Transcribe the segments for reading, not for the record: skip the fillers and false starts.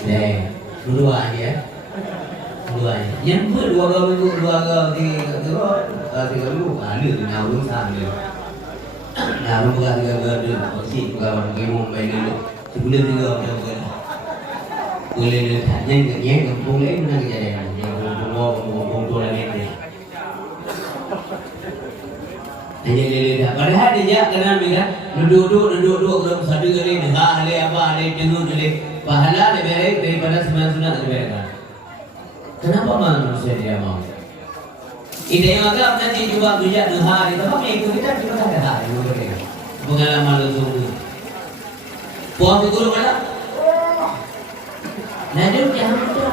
Dua aja. Dua aja. Yang dua tiga minggu ada tu nak urusan dia. Nah, lu bukan tiga posisi bukan kemo main dulu. Sebelum tiga orang boleh tanya ke kampung lain mana kejadian. Yang kampung tu lagi ni. Dia padahal dia kenal mereka duduk dalam satu kali dah ada jenut pahala lebih baik daripada sunat-sunat lebih baik. Kenapa manusia dia mau? Ide yang agak nanti juga bijak hari, tapi itu kita juga ada hari pengalaman langsung. Puas itu mana? Nanti jangan itu.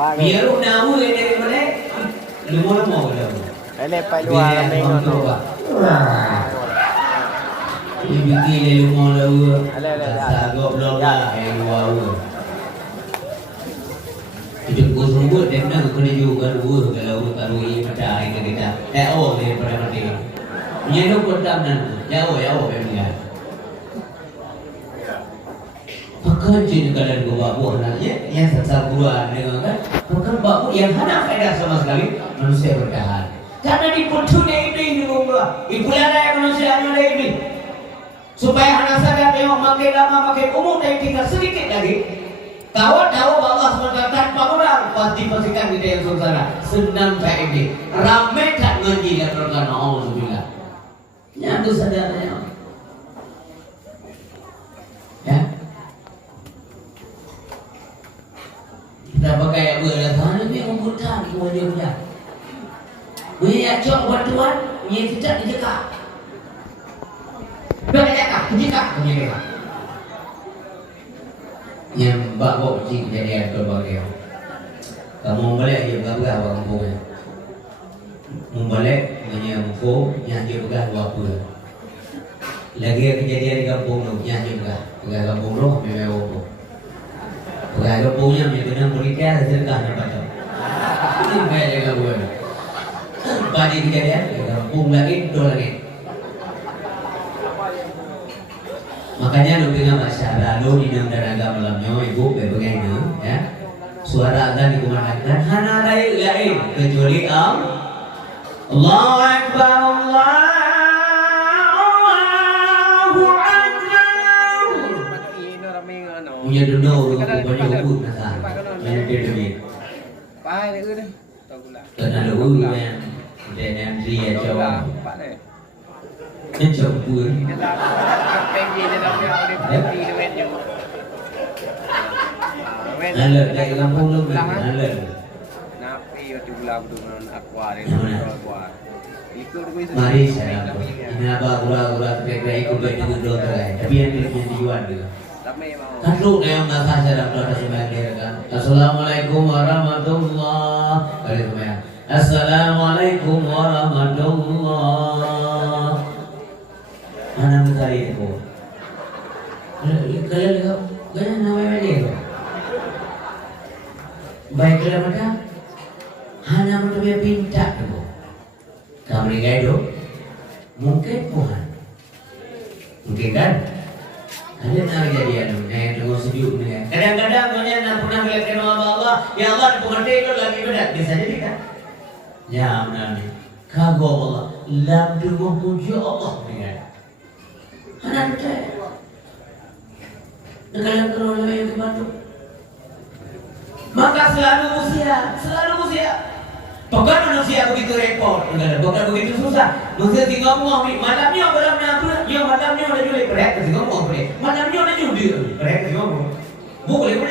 Biar namu ini mana? Lumur mau dah. Ini pai luar mengon tu. Ini bikin lumur dah. Sagop loga luar. Itu kusung dan nak kena juga kalau taruh ini pada hari kita. Ni pada mati. Yang tu kotak nan. Jauh benda. Pakai jenis kalau gua buat nanya, yang sesat buruan dengan kan. Pakai baku yang hana faedah sama sekali manusia bertahan. Karena di putunya ini gua. Ipulah yang manusia ini. Supaya hana sadar tengok makin lama makin umur dan tinggal sedikit lagi. Tahu Allah SWT tanpa orang pasti pastikan kita yang saudara senang kayak ini ramai tak ngaji dan berkata Alhamdulillah yang tu sadarnya ya kita pakai apa lah sana ni membutuhkan semuanya sudah punya cok bantuan punya tidak dijekak dijekak yang bawa kucing jadi apa dia? Kamu balik dia berapa kampung ni? Membalik menyangkut yang dia berapa apa? Lagi kejadian di kampung tu yang dia berapa kampung tu memang apa? Berapa kampungnya dia kena berikan sedekah dapat tu. Ini banyak kampung. Pada kejadian di kampung lagi dua lagi. Makanya lu dengar masyarakat lu di dalam agama malamnya ibu bagaimana ya suara azan dikumandangkan hana lain kecuali Allahu Akbar Allahu Akbar punya dulu banyak ubud nasa yang dia pai dia ni tahu pula kena dulu yang dan dia jawab Macam pun. Pengen dia dah dia berhenti dengan je. Alat dari kampung lu alat. Napi tu bulan tu non aqua dia aqua. Ikut tu Mari saya. Ini apa gula-gula kira ikut dengan dokter. Tapi yang dijual dia. Kasut yang nasa saya dapat semua dia kan. Assalamualaikum warahmatullahi wabarakatuh. Assalamualaikum warahmatullahi. Mana mencari itu? Kalau lihat, mana nama dia? Baiklah mereka, hanya mereka pinta itu. Kamu ingat itu? Mungkin Tuhan, mungkin kan? Ada nak kejadian, nak tengok sejuk ni. Kadang-kadang banyak nak pernah melihat nama Allah, ya Allah pengerti itu lagi berat, bisa jadi kan? Ya benar ni. Kagum Allah, labdu memuji Allah dengan. Anak percaya. Negara kerana yang dibantu. Maka selalu usia. Bukan manusia begitu repot, bukan begitu susah. Manusia tinggal ngomong, malamnya malamnya ada jual, mereka tinggal ngomong, malamnya ada jual, mereka tinggal ngomong. Boleh.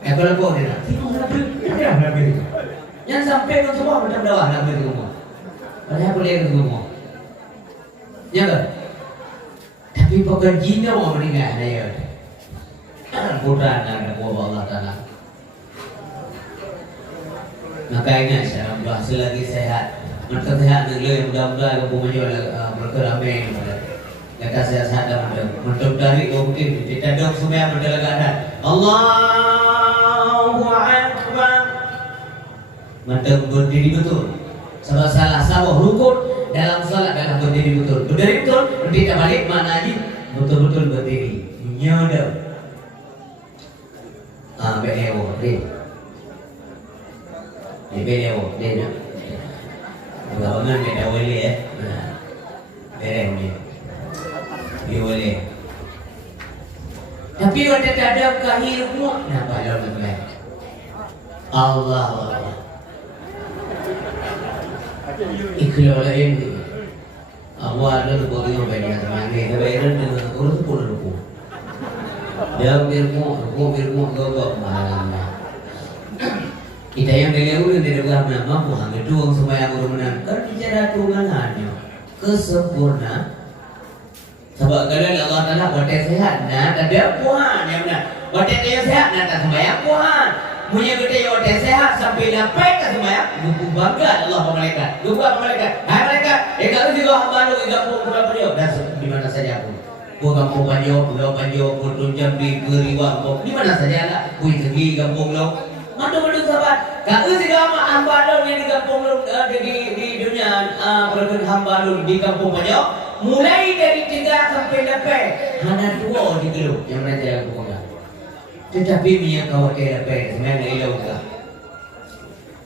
Kalau kau dia, tinggal nabi. Yang sampai ke semua macam dah nabi ngomong. Padahal boleh ngomong. Ya kan? Tapi pekerjanya mau meninggal dia. Putra dan Allah Taala. Makanya saya bahas lagi sehat. Maka sehat negeri mudah-mudahan kamu menjual berkeramai. Kata saya sadar untuk dari mungkin kita dong semua berdelegasi. Allahu Akbar. Mantap berdiri betul. Salah rukun. Dalam salat dalam berdiri betul. Berdiri betul, tidak balik mana lagi betul-betul berdiri. Nyodok. Benewo, dia. Dia benewo, dia nak. Bangun beda boleh ya. Benewo dia. Dia boleh. Tapi waktu tak ada kahir pun, nampak dalam tuan. Allah Allah. Ikhlas ini. Awak ada tu boleh banyak teman ni. Tapi ada urus pun lupa. Dia birmu gogok malam. Kita yang dulu yang tidak mampu hang itu orang semua yang berumahan. Kan bicara Tuhan hanya kesempurna. Sebab kalau Allah Taala buat sehat, nah tak ada puan yang benar. Buat dia sehat, nah tak sembahyang puan. Punya kita yang buat sehat sampai dapat tak sembahyang. Buku bangga Allah malaikat. Lupa malaikat. Hai malaikat, kalau juga hamba lu kampung pulau beliau dan di mana saja pun. Kampung Banjo, Pulau Banjo, Pulau Jambi, Keriwang, di mana saja lah. Kui Tegi, Kampung Lo. Mandu-mandu sahabat. Kalau juga hamba lu yang di kampung lu di dunia berikut hamba lu di Kampung Banjo, mulai dari 3 sampai 8 hanya 2 di kilo yang mana jalan Kampung. Tetapi minyak khawatir 8 sebenarnya ilau ka.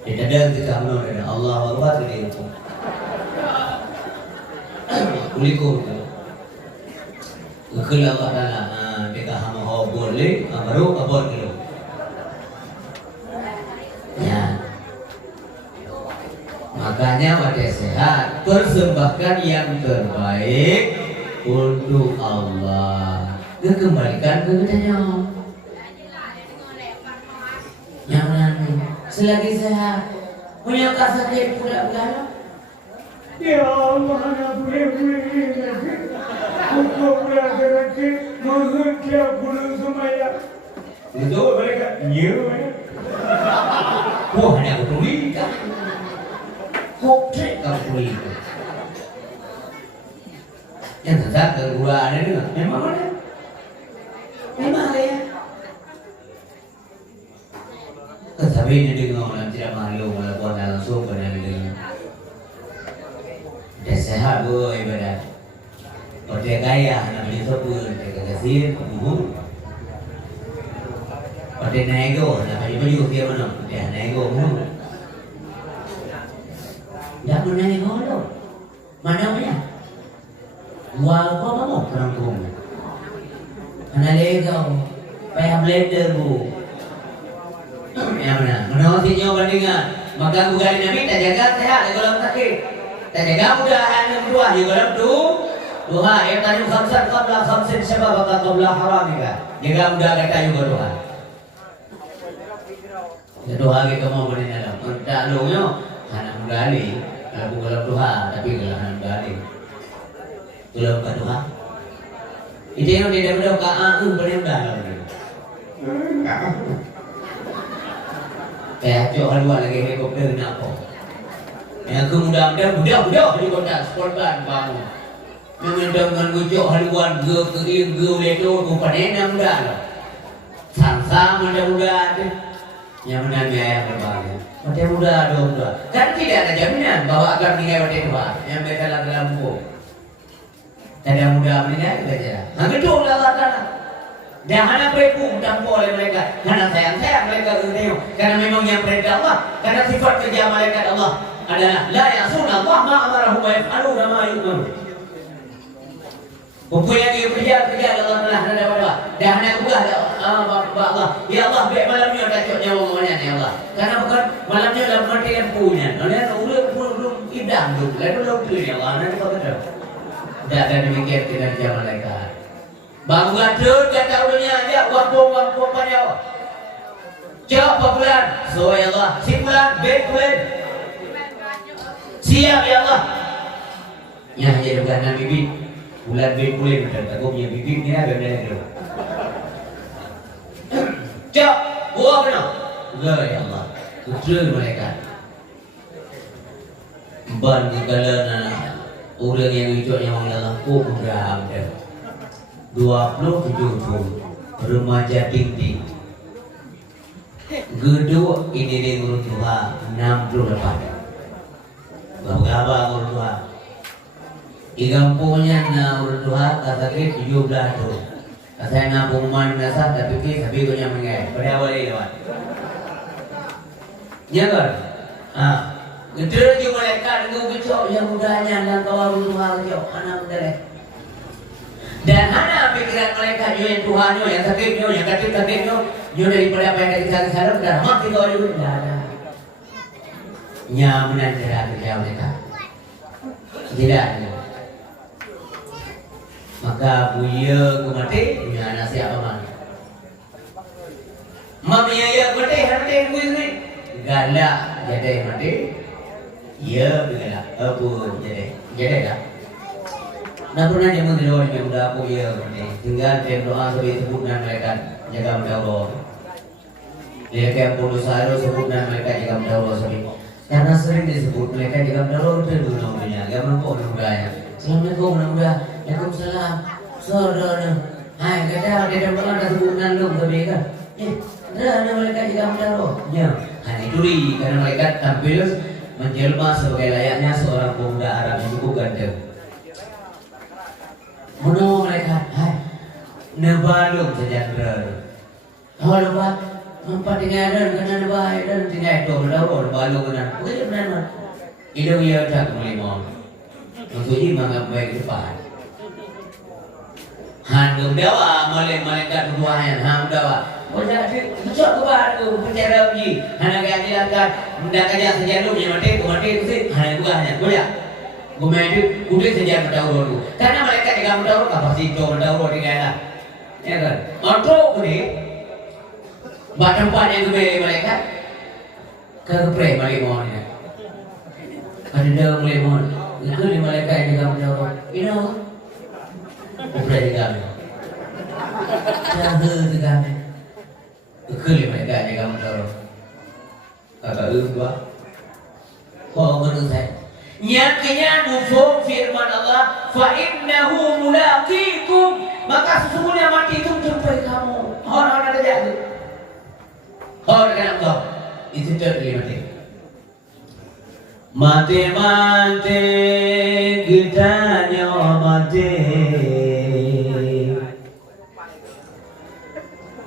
Dia ada kita menurut Allah Akbar dia itu. Kulikur kalau Allah Taala dia hama boleh baru kabur dulu. Ya. Makanya pada sehat persembahkan yang terbaik untuk Allah. Kembalikan ke kitanya. Yang mana? Selagi sehat punya sakit pula. Ya Allah, anak boleh aku berada-ada menghentikan bulan semaya. Itu mereka nyewa. Wah, ada kulit. Kok kamu kulit? Yang tetap kedua ada juga. Memang ada. Memang ada ya. Tetapi ini dengan orang tidak malu melakukan langsung pada diri. Dia sehat bu ibadat. Kalau dia kaya, nak beli sepuluh, dia kasih, kalau dia nego, nak baju dia mana? Dia nego, tak pernah nego tu. Mana punya? Wah, kau kamu perang kum. Mana nego? Payah blender bu. Yang mana? Menurut si nyawa bandingan, maka bukan Nabi tak jaga sehat, dia kalau sakit. Tak jaga mudahan yang kedua, dia kalau tu. Doa yang tadi khamsan qabla khamsin syabab qabla haramika. Jaga mudah kata juga doa. Doa kita mau benar. Tak longnya anak muda ni kalau doa tapi kalau anak muda ni kalau doa. Itu yang dia dah doa benar dah. Kayak cok haluan lagi helikopter nak apa? Yang kemudian budak helikopter sportban bangun. Dengan gujuk haluan ke ledo bukan enak mudah lah. Sang mudah-mudah ada. Yang menanya yang berbahaya. Mudah-mudah ada mudah. Kan tidak ada jaminan bahwa akan meninggal pada Tuhan. Yang mereka dalam buku. Tak ada mudah meninggal baca. Hang itu Allah Taala. Jangan berepung tanpa oleh mereka. Karena sayang mereka tengok. Karena memang yang perintah Allah. Karena sifat kerja malaikat Allah adalah la ya'suna Allah ma amarahum wa yaf'aluna ma yu'marun. Mempunyai kerja Allah telah ada pada dah nak ubah Allah. Ya Allah baik malam ni ada cok nyawa mana ya Allah. Karena bukan malam ni dalam mati yang punya. Oleh belum idam tu. Lalu tu ya Allah nanti apa kata. Dah ada demikian kinerja malaikat. Bang gaduh kata ulunnya dia wampung pada. Cok bulan. So ya Allah, si bulan, baik bulan. Siap ya Allah. Ya jadi bukan bibi. Bulan boleh betul. Aku punya bibir ni ada benda tu. Cak, buah benar. Ya Allah. Kecil mereka. Ban segala orang yang hidup yang Allah aku mudah ada. 27 remaja tinggi. Gedung ini di Guru Tuhan 68. Berapa Guru Tuhan? Igampungnya na urut Tuhan kata ke 17 tu. Saya ngapung man nasa tapi sabi ko niya mangay. Pada boleh lewat. Ya kan? Gedera je malaikat dengan kecok yang mudahnya dan kawal rumah kecok anak muda. Dan mana pikiran malaikat yang Tuhan yang sakitnya, yang sakitnya, yang daripada apa yang kita sadar dan mati kau juga tidak ada. Nyaman tidak kerja mereka. Tidak ada. Maka buaya ku mati, punya anak siapa mana? Mami ayah mati, hati ku ini. Galak jadi mati. Ya, begala. Apa jadi dah. Nak pernah dia mendoa yang muda aku ya mati. Tinggal dia doa sebagai sebutan mereka jaga mendoa. Dia kayak puluh sahur sebutan mereka jaga mendoa sebagai. Karena sering disebut mereka jaga mendoa itu namanya. Gambar pun mudanya. Assalamualaikum muda. Waalaikumsalam. Saudara. Hai, kata dia doa ada sebutan lu sebagai kan. Kerana mereka jaga mendoa. Ya. Hanya itu karena mereka tampil menjelma sebagai layaknya seorang pemuda Arab yang cukup ganteng. Menurut mereka, hai, nebalung sejahtera. Kalau lepas, empat tinggal dan kena nebai dan tinggal itu berdaur nebalung kena. Begitu benar. Itu ia tak melimau. Maksudnya menganggap baik depan. Handuk dawa malaikat berduaan ham dawa. Boleh besok kebar tu bicara lagi. Hana gaya dilakukan mendak kerja sejalu ni mati tu sih. Hana juga hanya boleh. Gumedi udah sejar berdaur dulu. Karena mereka juga berdaur apa sih itu berdaur di kaya. Ya kan? Otro ni batempat yang gumedi mereka kepre malimon ni. Ada malimon. Itu di mereka yang juga berdaur. Ino. Kepre juga. Jahe juga. Kekali mereka jaga mendoa. Kata dua. Kau menurut saya. Nyaknya nufuk firman Allah, fa innahu mulaqikum. Maka sesungguhnya mati itu menjumpai kamu. Orang-orang ada jaga. Orang kena kau. Itu terjadi mati. Mati kita nyawa mati.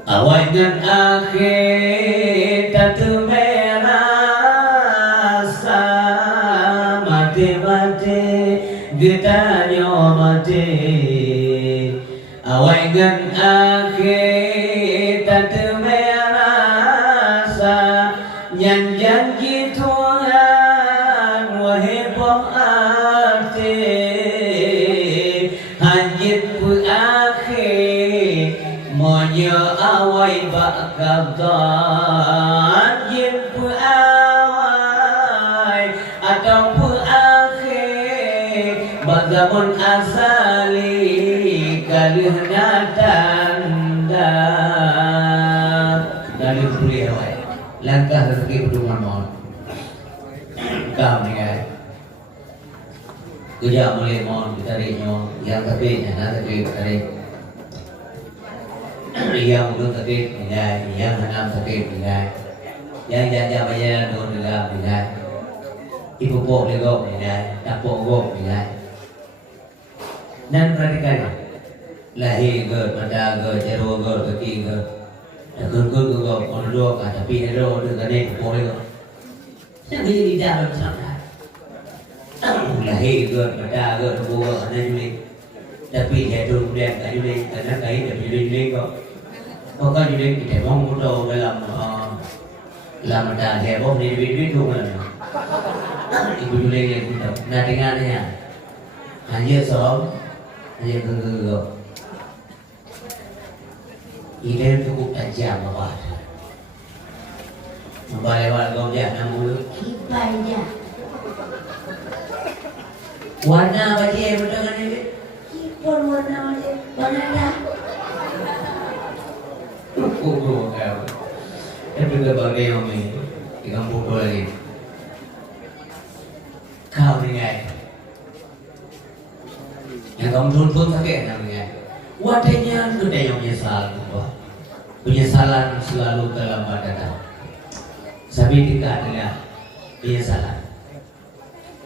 Awal dan akhir tak merasa mati kita nyomati. Awal dan akhir tak merasa yang janji Tuhan wahai pengerti hajit pun akhir monya awai bakatan jimpu awai atau pu akhir bagamun asali kalihna tanda dari puri awai langkah rezeki pertemuan mohon kau ni guys kerja mulai mohon ditariknya yang tapi tarik yang belum sakit meninggal, yang enam sakit meninggal, yang jajah bayar don juga meninggal, ibu pok legok meninggal, tak pok gok meninggal. Dan perhatikan, lahir ke, mata ke, jeru ke, kaki ke, kun ke, ondok, tapi ero tu kan ni pok legok. Yang ini tidak bersama. Lahir ke, mata ke, tubuh ke, anak julik. Tapi dia tu kemudian tak julik, anak kain tapi julik kok. Maka julik kita mong muda dalam ada heboh ni duit tu mana? Ibu julik yang kita nak dengarnya. Hanya soal, hanya genggung. Ini cukup tajam apa? Membalewat kau dia namun kipai dia. Warna apa dia betul kan ini? Kipai warna apa dia? Warna dah. Kuku kau, tapi berbagai yang ini, ikan pukul lagi. Kau ni ngay, yang kamu tuntun sakit namanya. Wadahnya sudah yang menyesal, penyesalan selalu terlambat datang. Sabi tidak adalah penyesalan.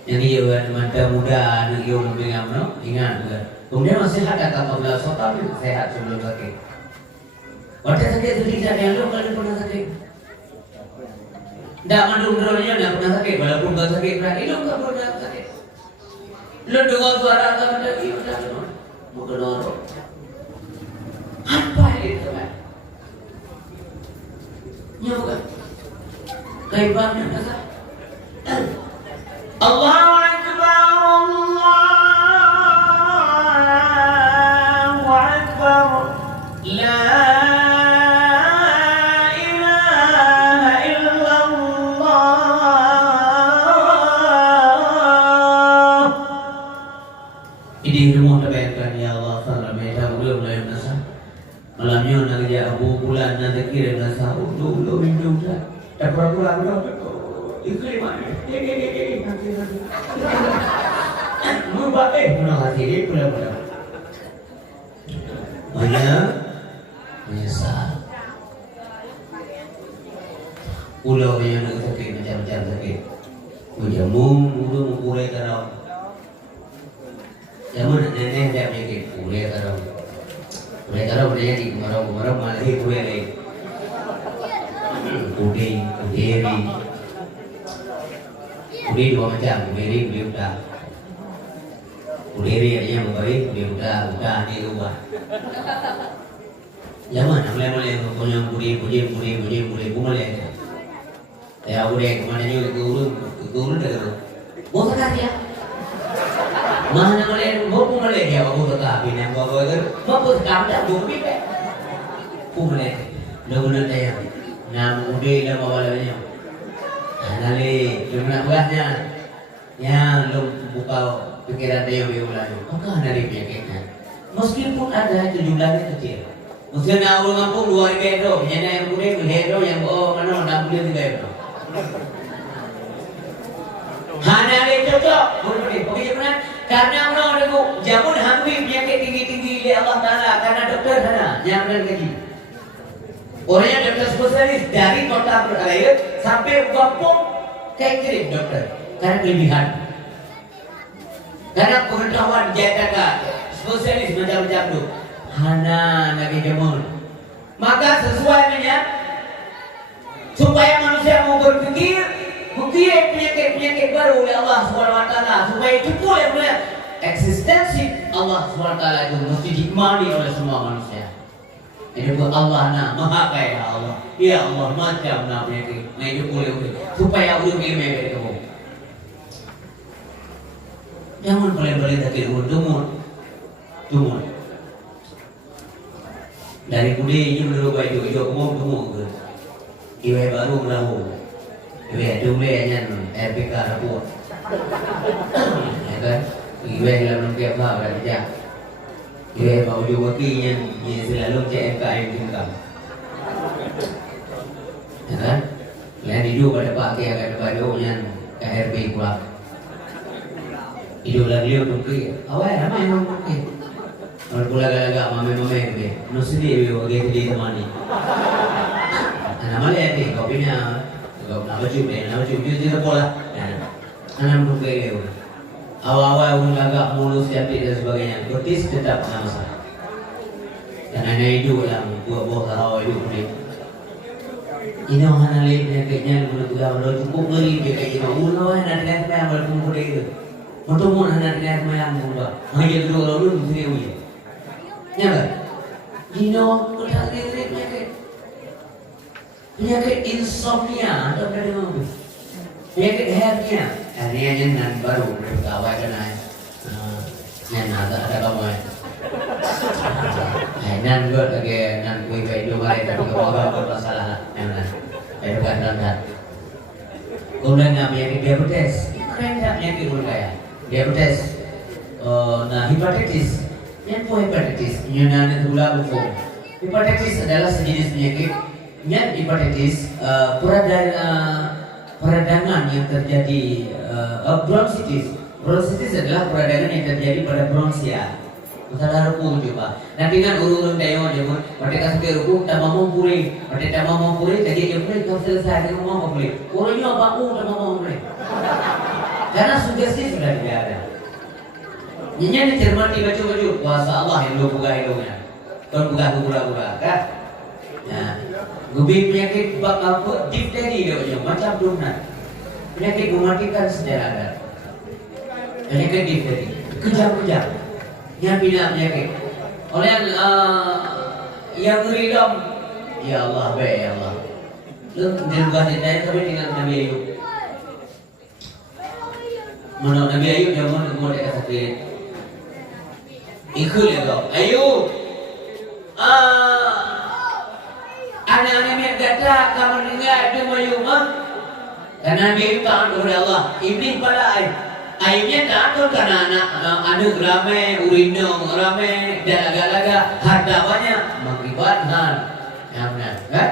Yang ia mata muda, yang ia lebih ngam, ingat juga. Kemudian masih sehat kata 14 tahun sehat sebelum sakit. Pada sakit itu tidak ada yang kalian pernah sakit. Tidak mandung drone-nya tidak pernah sakit, walaupun tak sakit berat itu tak pernah sakit. Lu dengar suara kamu lagi sudah bukan orang. Apa itu kan? Ya bukan. Kaibannya kata. Allahu Akbar, Allahu Akbar. La malamnya nak kerja Abu bulan nak kira nak sahur dulu dah. Dah pura-pura ikut mana? Nanti. Mubah pernah hati dia pula. Banyak menyesal. Pulau yang nak sakit macam-macam sakit. Menjamung, mulu mengkurai karau. Zaman nenek dia penyakit kurai karau. Mereka orang berdaya di kemarau malah kuliah lagi. Kuderi dua macam, kuderi udah. Kuderi ada yang baik, udah ni luar. Zaman mulai punya kuderi mulai. Ya kuderi kemana ni keurun dah. Mau sekarang ya? Mana boleh, mau pun boleh dia bawa ke api yang bawa ke, mau pun sekarang dah bumi pe, pun boleh, lagunan dia, nam udah dah bawa lagi, nali cuma buatnya, yang lu buka pikiran dia biulah, maka nali penyakitnya, meskipun ada itu jumlahnya kecil, mungkin orang kampung 2,000 euro, yang boleh euro yang bawa mana 60 euro. Hanya ada cocok, boleh, bagaimana? Karena orang itu jamun hamil penyakit tinggi-tinggi oleh Allah Taala karena doktor sana yang lagi. Orangnya doktor spesialis dari kota Berlayar sampai kampung kirim doktor karena kelebihan. Karena pengetahuan jataka spesialis macam-macam tu. Hana lagi jamun. Maka sesuai dengan supaya manusia mau berpikir mungkin penyakit baru oleh Allah SWT supaya itu boleh eksistensi Allah SWT itu mesti diimani oleh semua manusia. Ini buat Allah nak maha kaya Allah. Ya Allah macam nak penyakit, nak itu boleh supaya udah ilmu itu. Jangan boleh sakit tumor. Dari kudi ini berubah itu tumor ke. Iwe baru melayu. Iwe jumlahnya RPK rapuh, ya kan? Iwe dalam lengkap apa kerja? Iwe mau juga kian, yang selalu CMKM tinggal, ya kan? Yang hidup pada pakai akan pada yang KRP pula. Hidup lagi untuk awal ramai orang pakai. Kalau pula agak mame tu, nasi dia bagi dia temani. Nama dia ni kopinya. Nama cium dia pola. Anak muda itu. Awal-awal pun agak mulus cantik dan sebagainya. Betis tetap nama saya. Dan hanya itu yang buah-buah karau itu pun. Ini orang lain penyakitnya kalau cukup ngeri dia kayak gini. Ulah nak lihat apa yang berkumpul itu. Untuk mana nak lihat apa yang berkumpul. Hanya dua orang dulu mesti dia. Ya kan? Ini orang kita penyakit. Penyakit insomnia atau apa nama? Penyakit hernia. Hernia yang baru berkawal kena. Yang ada kamu. Nan buat lagi nan kui hidup lagi tapi kebawa bermasalah. Nan, bukan dan. Kemudian penyakit diabetes. Keren tak penyakit kaya? Diabetes. Nah hepatitis. Yang hepatitis. Nyunan itu gula buku. Hepatitis adalah sejenis penyakit. Yang hepatitis peradangan yang terjadi bronkitis. Bronkitis adalah peradangan yang terjadi pada bronsia. Masalah ruku juga. Dan dengan urun-urun tayo dia pun mereka sampai ruku tak mau pulih. Mereka tak mau pulih jadi dia pun kau selesai dia mau pulih. Orangnya apa tak mau pulih. Karena sugesti sudah tidak ada. Nyanyi cermati baju-baju kuasa Allah yang lu buka-buka. Kon buka-buka kan? Nah, gubi penyakit bak apa difteri dia macam donat. Penyakit mematikan secara. Penyakit difteri. Kejam-kejam. Yang bina penyakit. Oleh yang ngeridam, ya Allah, baik ya Allah. Lu dirubah dinai tapi dengan Nabi Ayub. Menurut Nabi Ayub yang mau dia sakit. Ikut ya kau. Ayub. Anak-anak yang kata kamu dengar itu mayumah. Karena Nabi Ayub taat kepada Allah. Iblis pada Ayub. Ayubnya taat karena anak ramai, urinong ramai, galaga harta banyak, mengibat hal. Yang benar, kan?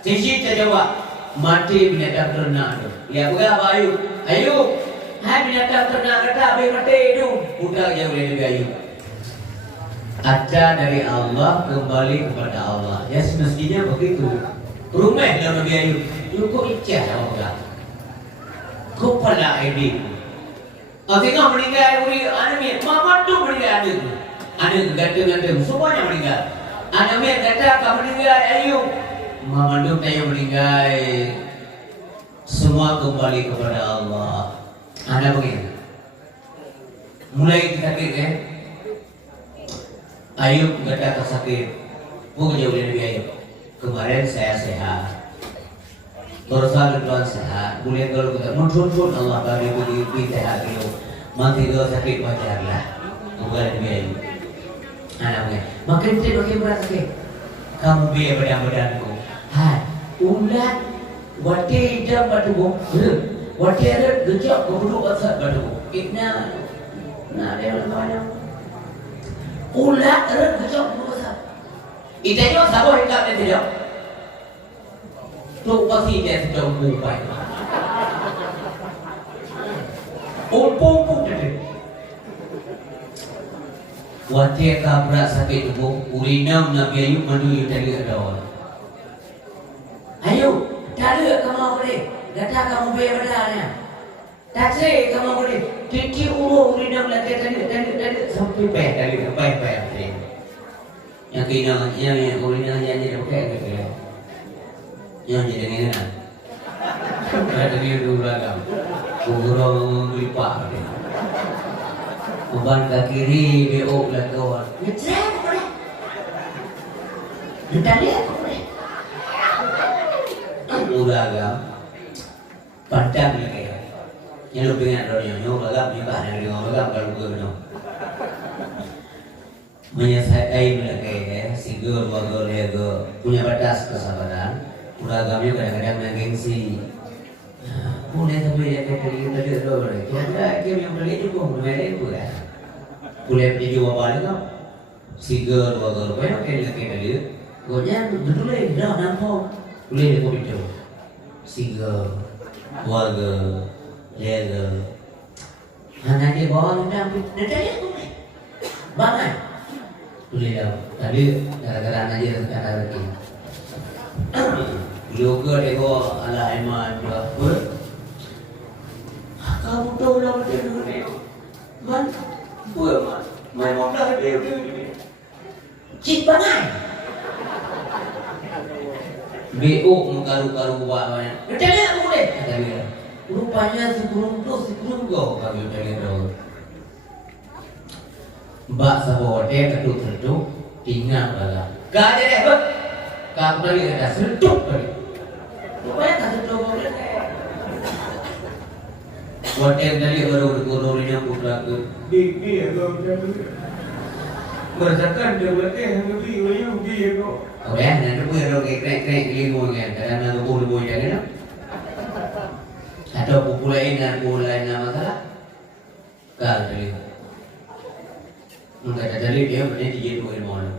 Sisi terjawab mati binatang ternak tu. Ya berapa Ayub? Ayub, hai binatang ternak kata habis mati itu. Udah jauh dari Nabi Ayub. Aja dari Allah kembali kepada Allah. Ya semestinya begitu. Rumah dalam Nabi Ayub. Cukup icah sama Allah. Kau pada Ayub. Tengok meninggal anak mian, mama tu meninggal anak gantung semuanya meninggal. Anak mian kata kamu meninggal Ayub. Mama tu tanya meninggal. Semua kembali kepada Allah. Anak begini. Mulai sakit Ayub kata sakit. Bukan jauh dari Ayub. Kemarin saya sehat. Berusaha Tuhan sehat, boleh kalau kita muncul Allah bagi beri sehat itu, mati kalau sakit wajarlah, bukan biaya. Anaknya, makin kita makin berat sakit. Kamu biaya badan-badanku. Hai, ulat, wati hitam batuku, wati ada gejak kebuduk asal batuku. Ikna, nak dia mana? Ulat ada gejak kebuduk asal. Itanya siapa hitam dia tidak? Tu pasti dia sudah umpai. Umpu dia. Wajah kabrak sakit tubuh, urinam Nabi Ayub mandu dari ada. Ayub, tadi kamu boleh, kata kamu berada. Tak kamu boleh. Tiki urinam lagi tadi sampai pay. Yang kena yang urinam yang jadi okey. Yang jadi dengan ada dia dulu ragam, kurang lipat. Uban ke kiri, beok lah kawan. Ngetrek boleh, ngetalik boleh. Ragam, pandang lagi. Yang lebih ingat orang ragam, yang bahan dari ragam kalau bukan. Menyelesaikan lagi, sigur, wagur, lego, punya batas kesabaran. Ragamnya kadang-kadang nak gengsi. Boleh tapi dia kata dia tak ada boleh. Tiada game yang boleh itu pun boleh itu kan. Boleh menjadi wabah kau. Sigar wagar, banyak kali kita dia. Gonya betul lah, dah nampak. Boleh dia kopi tu. Sigar, wagar, legar. Hanya dia bawa kita ambil. Nanti dia boleh. Bangai. Boleh dah. Tadi gara-gara aja kata lagi. Yoga dego ala iman apa? Kamu tahu lah macam ni. Man, buat man dah dia. Cip bangai. BO mengkaru-karu buat mana? Betul aku boleh. Kata dia. Rupanya si burung go kami dari dulu. Mbak sahabat dia ketuk-ketuk tinggal dalam. Gak ada deh, kamu lagi ada seduk lagi. Rupanya tak seduk boleh. Hotel tadi baru yang putra ke. Bibi agak jadi. Bersakan dia berarti bibi orang bibi agak. Oh ya, nanti pun orang krek lingkungan kan. Kadang nak buku jadi nak. Atau buku lain masalah. Kal tadi. Mungkin tadi dia boleh dijadikan mana.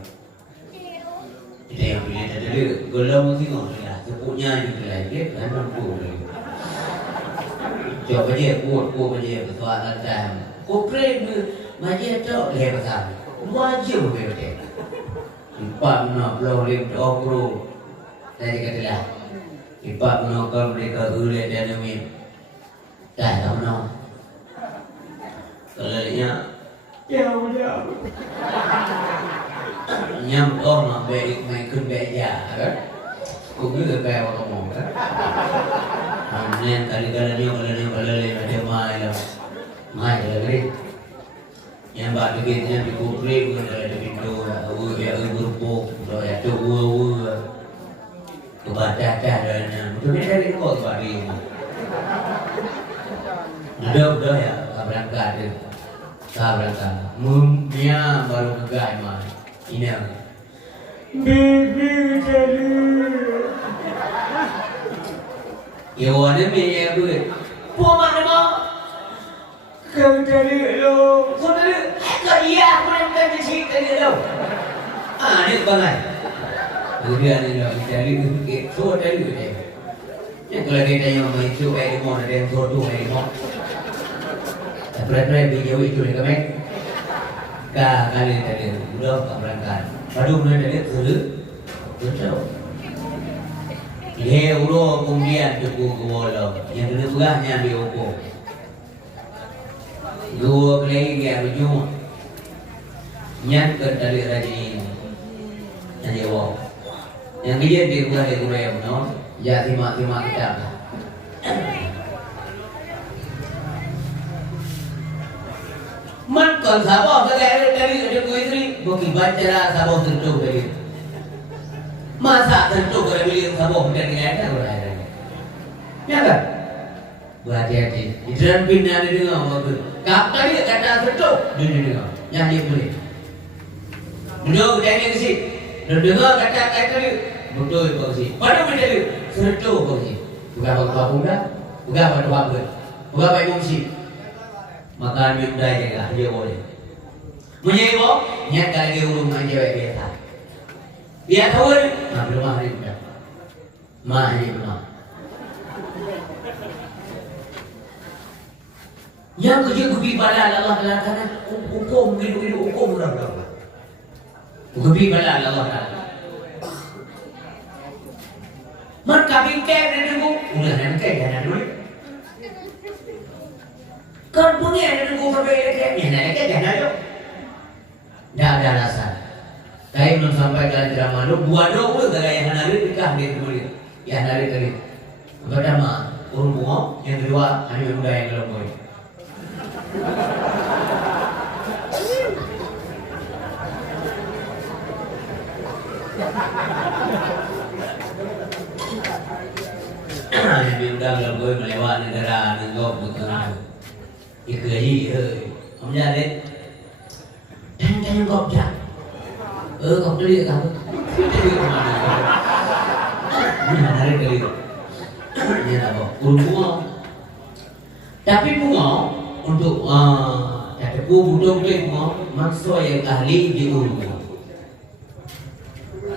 Kita yang punya tadi gelam tengok lah. Sepuknya juga lagi kan mampu lagi. Coba dia kuat dia persoalan dah. Kopre macam tu dia pasal. Wajib betul. Empat nak belum okro. Tadi katalah. Empat nak kalau mereka ulat dan amin. Dah tahu nak. Kalau dia Jauh. Nhâm ôm mà về được màyขึ้นvề già đó. Cũng như cái bèo nó mồm đó. Nên kali-kali dia mai lah. Mai lagi. Yang baru kita di kubri bukan ada pintu, ya grupo, ya tu kebaca dan itu beda dari kau tadi. Udah ya, berangkat. Mumnya baru kegai mah. Ini. Bibi jadi. Ya warna punya tu. Puan mana? Kau jadi lo. Kau jadi. Kau iya, kau yang tadi cerita dia lo. Ni bangai. Kemudian ni lo jadi so jadi tu. Yang kalau kita yang main tu ada mana ada yang tu ada mana. Berapa video itu ni kami? Kali tadi udah berangkat. Baru mulai tadi betul. Dia ulo kemudian cukup golo. Yang kedua di uko. Dua kali dia berjumpa. Yang kedua rajin. Jadi wow. Yang dia di rumah yang no. Ya terima kita. Man kon sabah dari isteri bagi baca sabah tentu dari masa tentu dari beli sabah dari ada orang ya kan berhati-hati jangan pindah di dengar waktu kata dia kata tentu di dengar yang dia boleh duduk dari sini dengar kata dia betul bagus pada benda dia tentu bagus bukan baik musik maka dia udah jaga dia boleh. Menyewa nyat kali dia urung aja biasa. Dia tahu nah belum hari udah. Mah ini belum. Yang kerja kubi pada Allah Taala karena hukum hidup hukum berapa. Kubi pada Allah Taala. Maka bingkai dan ibu udah nanti jangan dulu. Kan punya ada nunggu berbeda yang jangan ada. Dah ada alasan. Kayak belum sampai dalam drama lu buat dong lu gaya yang hari nikah dia dulu. Yang hari tadi. Pertama urung bunga, yang kedua hari muda yang belum boy. Yang muda belum boy melewat negara nenggok bukan. Ikut ông ra đấy đang gọt chặt gọt đi cả mà dari kali ini apa bunga tapi bunga untuk tapi butuh bunga maksud yang ahli di bunga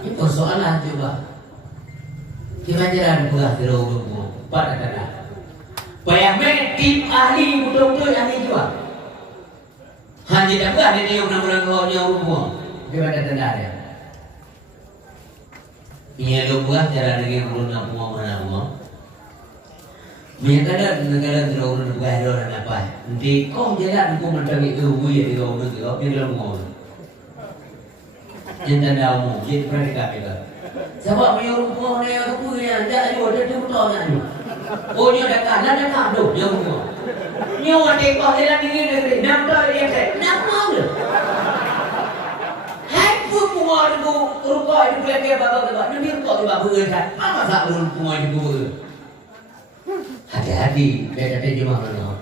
ini persoalan coba kita jalan buah di bunga pada kata bayangkan tim ahli betul-betul ahli juga. Hanya dapat ada yang nak kau umum. Gimana tanda dia? Ini lo buat cara dengan urun nak umum mana umum. Mereka negara urun buat orang apa? Di kau jalan umum macam itu buaya di kau nanti kau pilih umum. Yang tanda umum, jadi mereka pilih. Sebab menyuruh umum ni aku punya jadi ada tu betul ni. Oh dia dah duk dia semua. Ni orang tengok dia ni negeri nampak dia kata nama dia. Hai pun bunga tu rupa itu dia bawa ni kok dia bawa kan. Apa sak bunga itu bawa. Hati-hati dia kata di mana.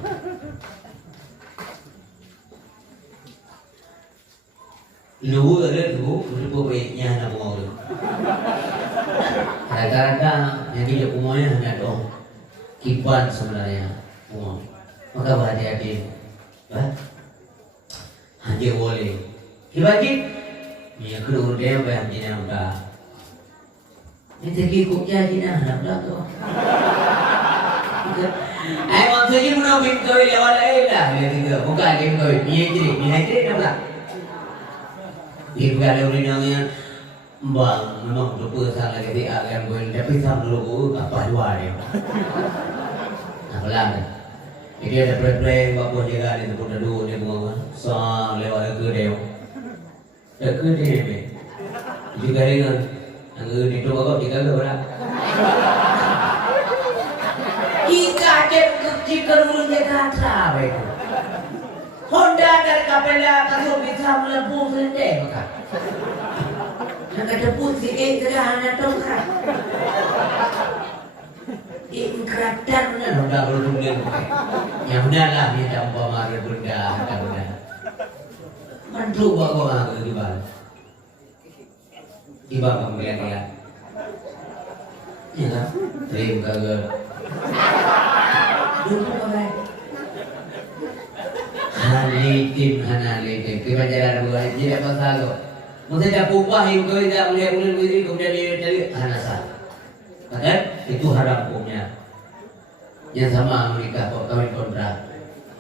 Lu ada tu baiknya nak bunga tu. Kadang-kadang yang dia bunganya hanya dong. Kipan sebenarnya uang maka berhati-hati hanya boleh dibagi ya kedua dia bayar jina udah ini tegi kuknya jina nak tu maksudnya mana bin kau lewat lah dia tiga bukan dia kau ni jadi nak dia bukan lewat namanya bang memang lupa salah ketika akan boleh tapi sama dulu apa dua dia. Nah pelan. Jadi ada play-play buat buah jaga ni pun duduk ni semua. Sang lewat ke dia. Dah ke dia ni. Juga dengan angga ni tu kau jika ke orang. Ika je jika dulu jaga apa itu. Honda dari kapela kasut bisa melebur sendiri maka. Nak ada putih kerana tongkat. Ingkratan mana Honda baru boleh pakai. Yang benar lah dia tak umpama ada benda tak benar. Mantu bawa orang ke di bawah. Iba pembelian dia. Ya kan? Terima kasih. Dulu orang. Halitim. Kita jalan dua. Jadi apa sahaja. Mesti dah pupah yang kau tidak boleh diri kemudian dia cari hanasa. Kan? Itu haram hukumnya. Yang sama menikah kok kawin kontrak.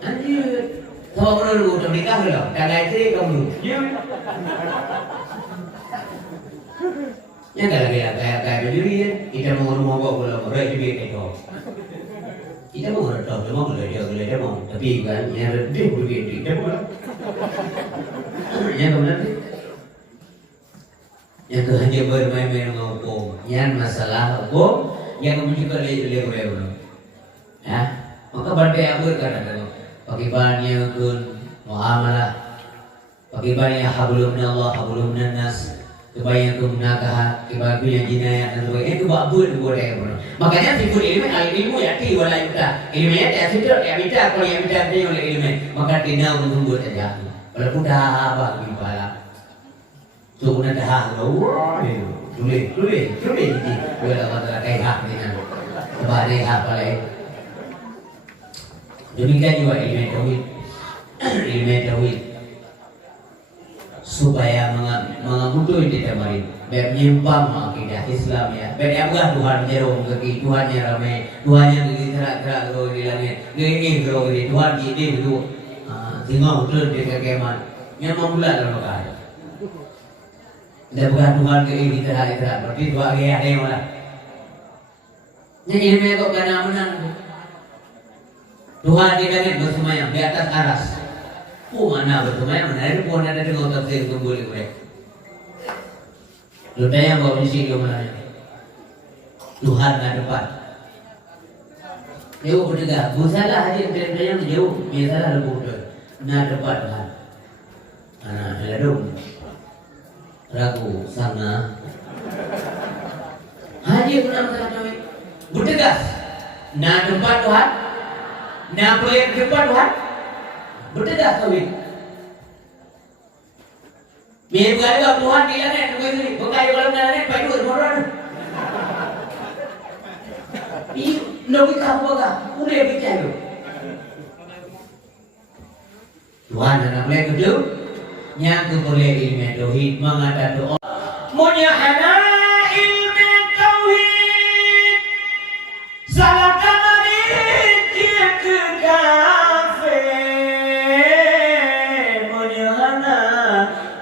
Anjir. Tahu mana lu udah nikah belum? Kalau istri kamu. Ya kalau kayak berdiri ya, kita mau rumah bawa pulang, orang itu itu. Kita mau orang tahu, cuma dia mau, tapi kan yang lebih berbeda, kita pulang. Yang kemudian yang hanya bermain-main dengan hukum, yang masalah hukum, yang kemudian juga lele-lele. Ya, maka berbeda berkata pakai banyak pun muamalah, pakai banyak hablum minallah, hablum minannas. Kebanyakan menakah, kebanyakan jinayat dan sebagainya itu buat boleh. Makanya sifat ilmu yati wala yuta. Ilmunya tak sifat yang minta, kalau yang minta dia oleh ilmu, maka tidak menunggu saja. Walaupun dah apa gimana, so guna dah lawa, tulis ini. Bila masalah kayak hak ni kan, sebab hak paling. Demikian juga ilmu tauhid. Supaya mengamutu di temari, biar menyimpang akidah Islam ya. Biar apa Tuhan jerom kaki, Tuhannya ramai, Tuhannya gerak-gerak kalau di langit, gini kalau di Tuhan gini itu, tinggal betul di kekeman, yang membulat dalam kaya. Dan bukan Tuhan ke ini terhadap berarti dua gaya ada yang mana? Yang ini mereka kena menang. Tuhan di langit bersemayam di atas aras. Mana bersemayam mana itu pun ada dengan tafsir itu boleh. Lu tanya bawa di sini mana? Tuhan ada depan. Jauh berdekat. Busalah hadir tanya jauh. Biasalah lebih betul. Nah depan Tuhan. Anak ladung. Ragu sana. Hadir pun nama kami. Berdekat. Nah depan Tuhan. Nah proyek depan Tuhan. Berdekat kami. Biar berada Tuhan di langit, bukan kalau langit pai duit moron. Ini logika apa? Boleh bicara. Tuhan anak boleh kerja, yang boleh ilmu tauhid mengada doa. Munyahana ilmu tauhid, salah kami dia kekafir. Munyahana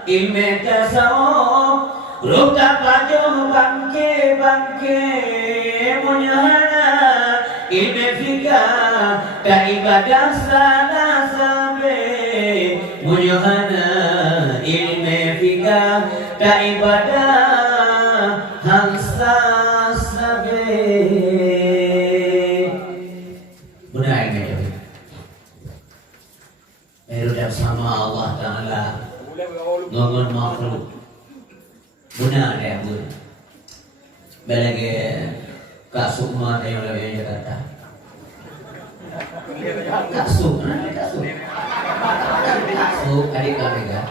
ilmu tasawuf, ruka pajoh bangke munyahana ilmu fikah, ka ibadah sana sampai munyahana ilmu fikah, ka ibadah hangsa sampai benar ini. Berudah sama Allah Ta'ala ngomong makhluk benar ada pun belagi kasuk mana yang lebih Jakarta kasuk adik kami kan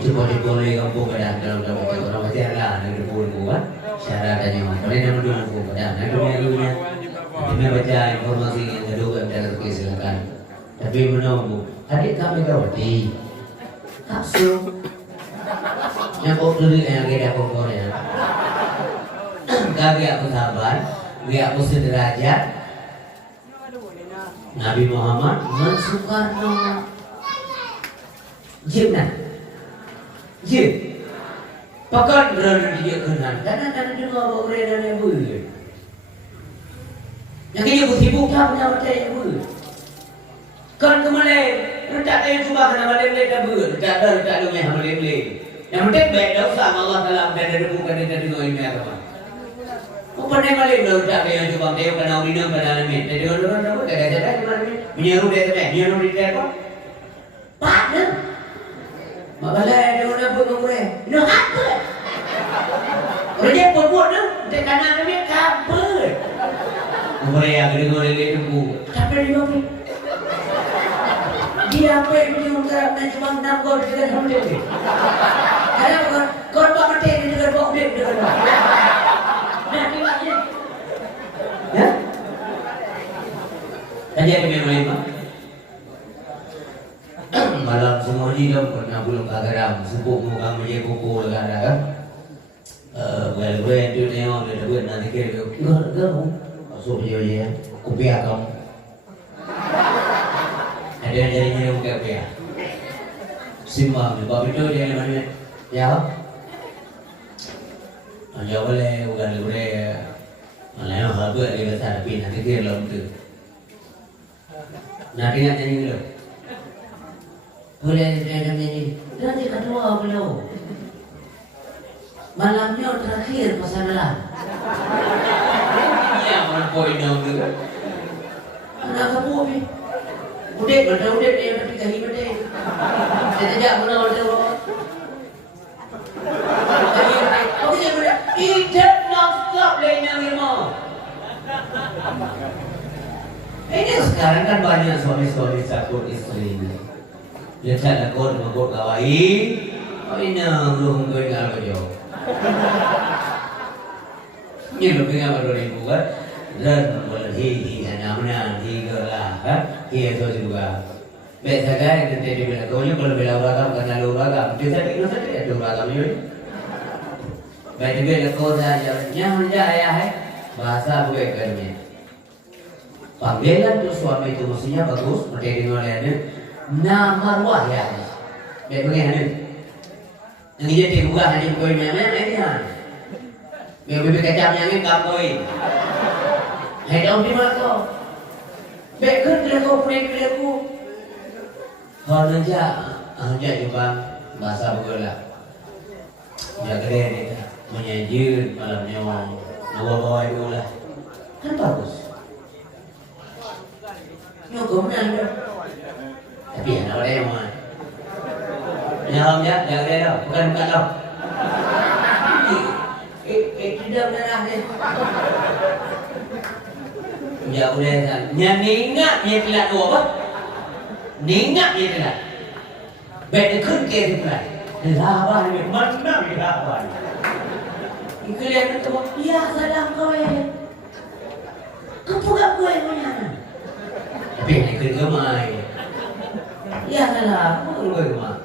itu boleh kampung kadang dalam orang mati ada negeri bukan syaratnya mana nama dulu kadang dunia ini baca informasi yang kedua dan silakan tapi menunggu adik kami kawati kapsul yang kau tulis yang kita pokoknya kami aku sabar dia aku sederajat Nabi Muhammad dan Soekarno jibna jib pakai berada di dia kenal dan dia mau berada di bulan Yang ini aku sibuk tak punya macam apa. Kan kemalai, tak ada yang cuba kena malai-malai dah ber. Tak ada yang malai-malai. Yang penting baik dah usah Allah dalam dan ada bukan dia dengar ilmu agama. Kau pandai malai dah tak ada yang cuba dia kena urinam kena alamin. Dia dengar apa? Dia kata di mana ni? Menyeru dia tu, menyeru dia apa? Pak dah. Mabalai dia orang apa mengure? No apa? Orang dia buat tu, dia kanan dia kabel. Mereka dengar dia tu, tapi dia apa? Dia apa yang dia ungkap dan cuma nak kau dengan hamil ni. Kalau kau buat mati dia dengan buat dia dengan buat. Nah, tengok ni. Ya? Kajian kami lima. Malam semua ni dah pernah belum kagaram, sebut muka menjadi kuku legara kan. Gue tu tengok dia buat nanti kira dia masuk dia je, kopi akam. Ada yang jadinya kopi apa ya? Simbang, sebab itu dia yang mana? Ya. Aja boleh bukan gue. Malah yang harga dia kata tapi nanti kira lom tu. Nanti nak nyanyi dulu. Boleh dia nyanyi. Nanti kedua belum. Malamnya terakhir pasal malam. Ya, mana poin dong tu? Anak kamu ni, udah dia tapi kali udah. Saya tak mana udah. Kali udah. Okey udah. Tidak non-stop lainnya lima. Ini sekarang kan banyak suami-suami takut isteri ini. Dia tak takut kawai. Oh ini belum kau ingat apa jauh. Ini lebih apa ribu kan? Dan hi anak-anak hi gelah kan? Hi itu juga. Biasa kan kita di bilang kau ni kalau bilang beragam karena lu beragam. Kita tak ada beragam ni. Baik dia kau saja yang jaya bahasa bukannya. Panggilan tu suami itu mestinya bagus, materi olehnya nama ruah ya. Baik bagaimana? Yang dia terbuka hanya koi memang ini kan. Biar kacang yang ini kampoi. Hai daun di mana kau? Baik kan kau punya kau. Kalau aja juga bahasa bola. Ya keren itu menyanyi malamnya bawa itu lah. Kan bagus. Nyokong mana? Tapi anak orang yang mana? Jangan jangan dia dah, bukan dah. Tidak merah ni. Ya boleh kan. Yang ningat dia telat dua apa? Ningat dia telat. Baik dia kun ke dia telat. Lawan dia mana dia lawan. Ikut dia kata, ya salah kau Kau buka kau mana? Tapi dia kun gemai. Ya salah, kau gemai.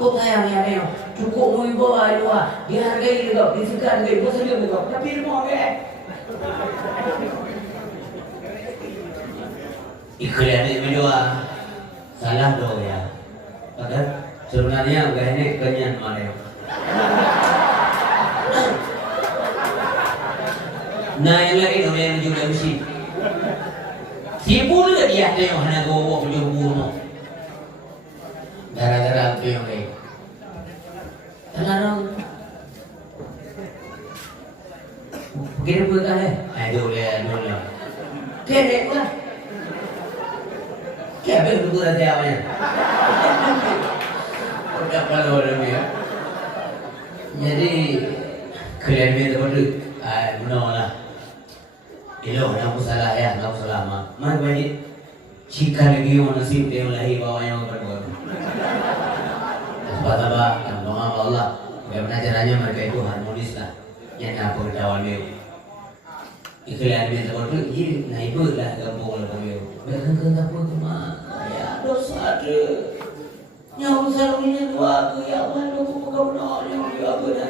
Kau sayang yang ni, cukup mu bawa luar, dihargai juga, disukai juga, kau sedia juga. Tapi dia mau ke? Ikhlas ni berdua, salah doa ya. Padahal sebenarnya gaya ni kenyan mana? Nah yang lain orang yang juga mesti. Sibuk juga dia tengok hana gowo penjuru. Gara-gara apa yang lain? Kadang-kadang kira pun tak ada. Aduh boleh. Kira pun. Kira apa yang tunggu nanti awalnya? Tak perlu ada dia. Jadi kalian dia terpadu. Benar. Ilo, nak salah ya, nak salah mak. Mana bagi jika lagi orang nasib dia lahir bawa yang berbuat. Sebab yang doa Allah, bagaimana caranya mereka itu harmonis lah. Yang apa ketahuan dia. Ikhlas dia terpadu, ini naik lah gabung lah dia. Bahkan kita pun cuma ya dosa ada. Nyawa selalunya doa aku ya Allah, aku kau nak yang dia aku dan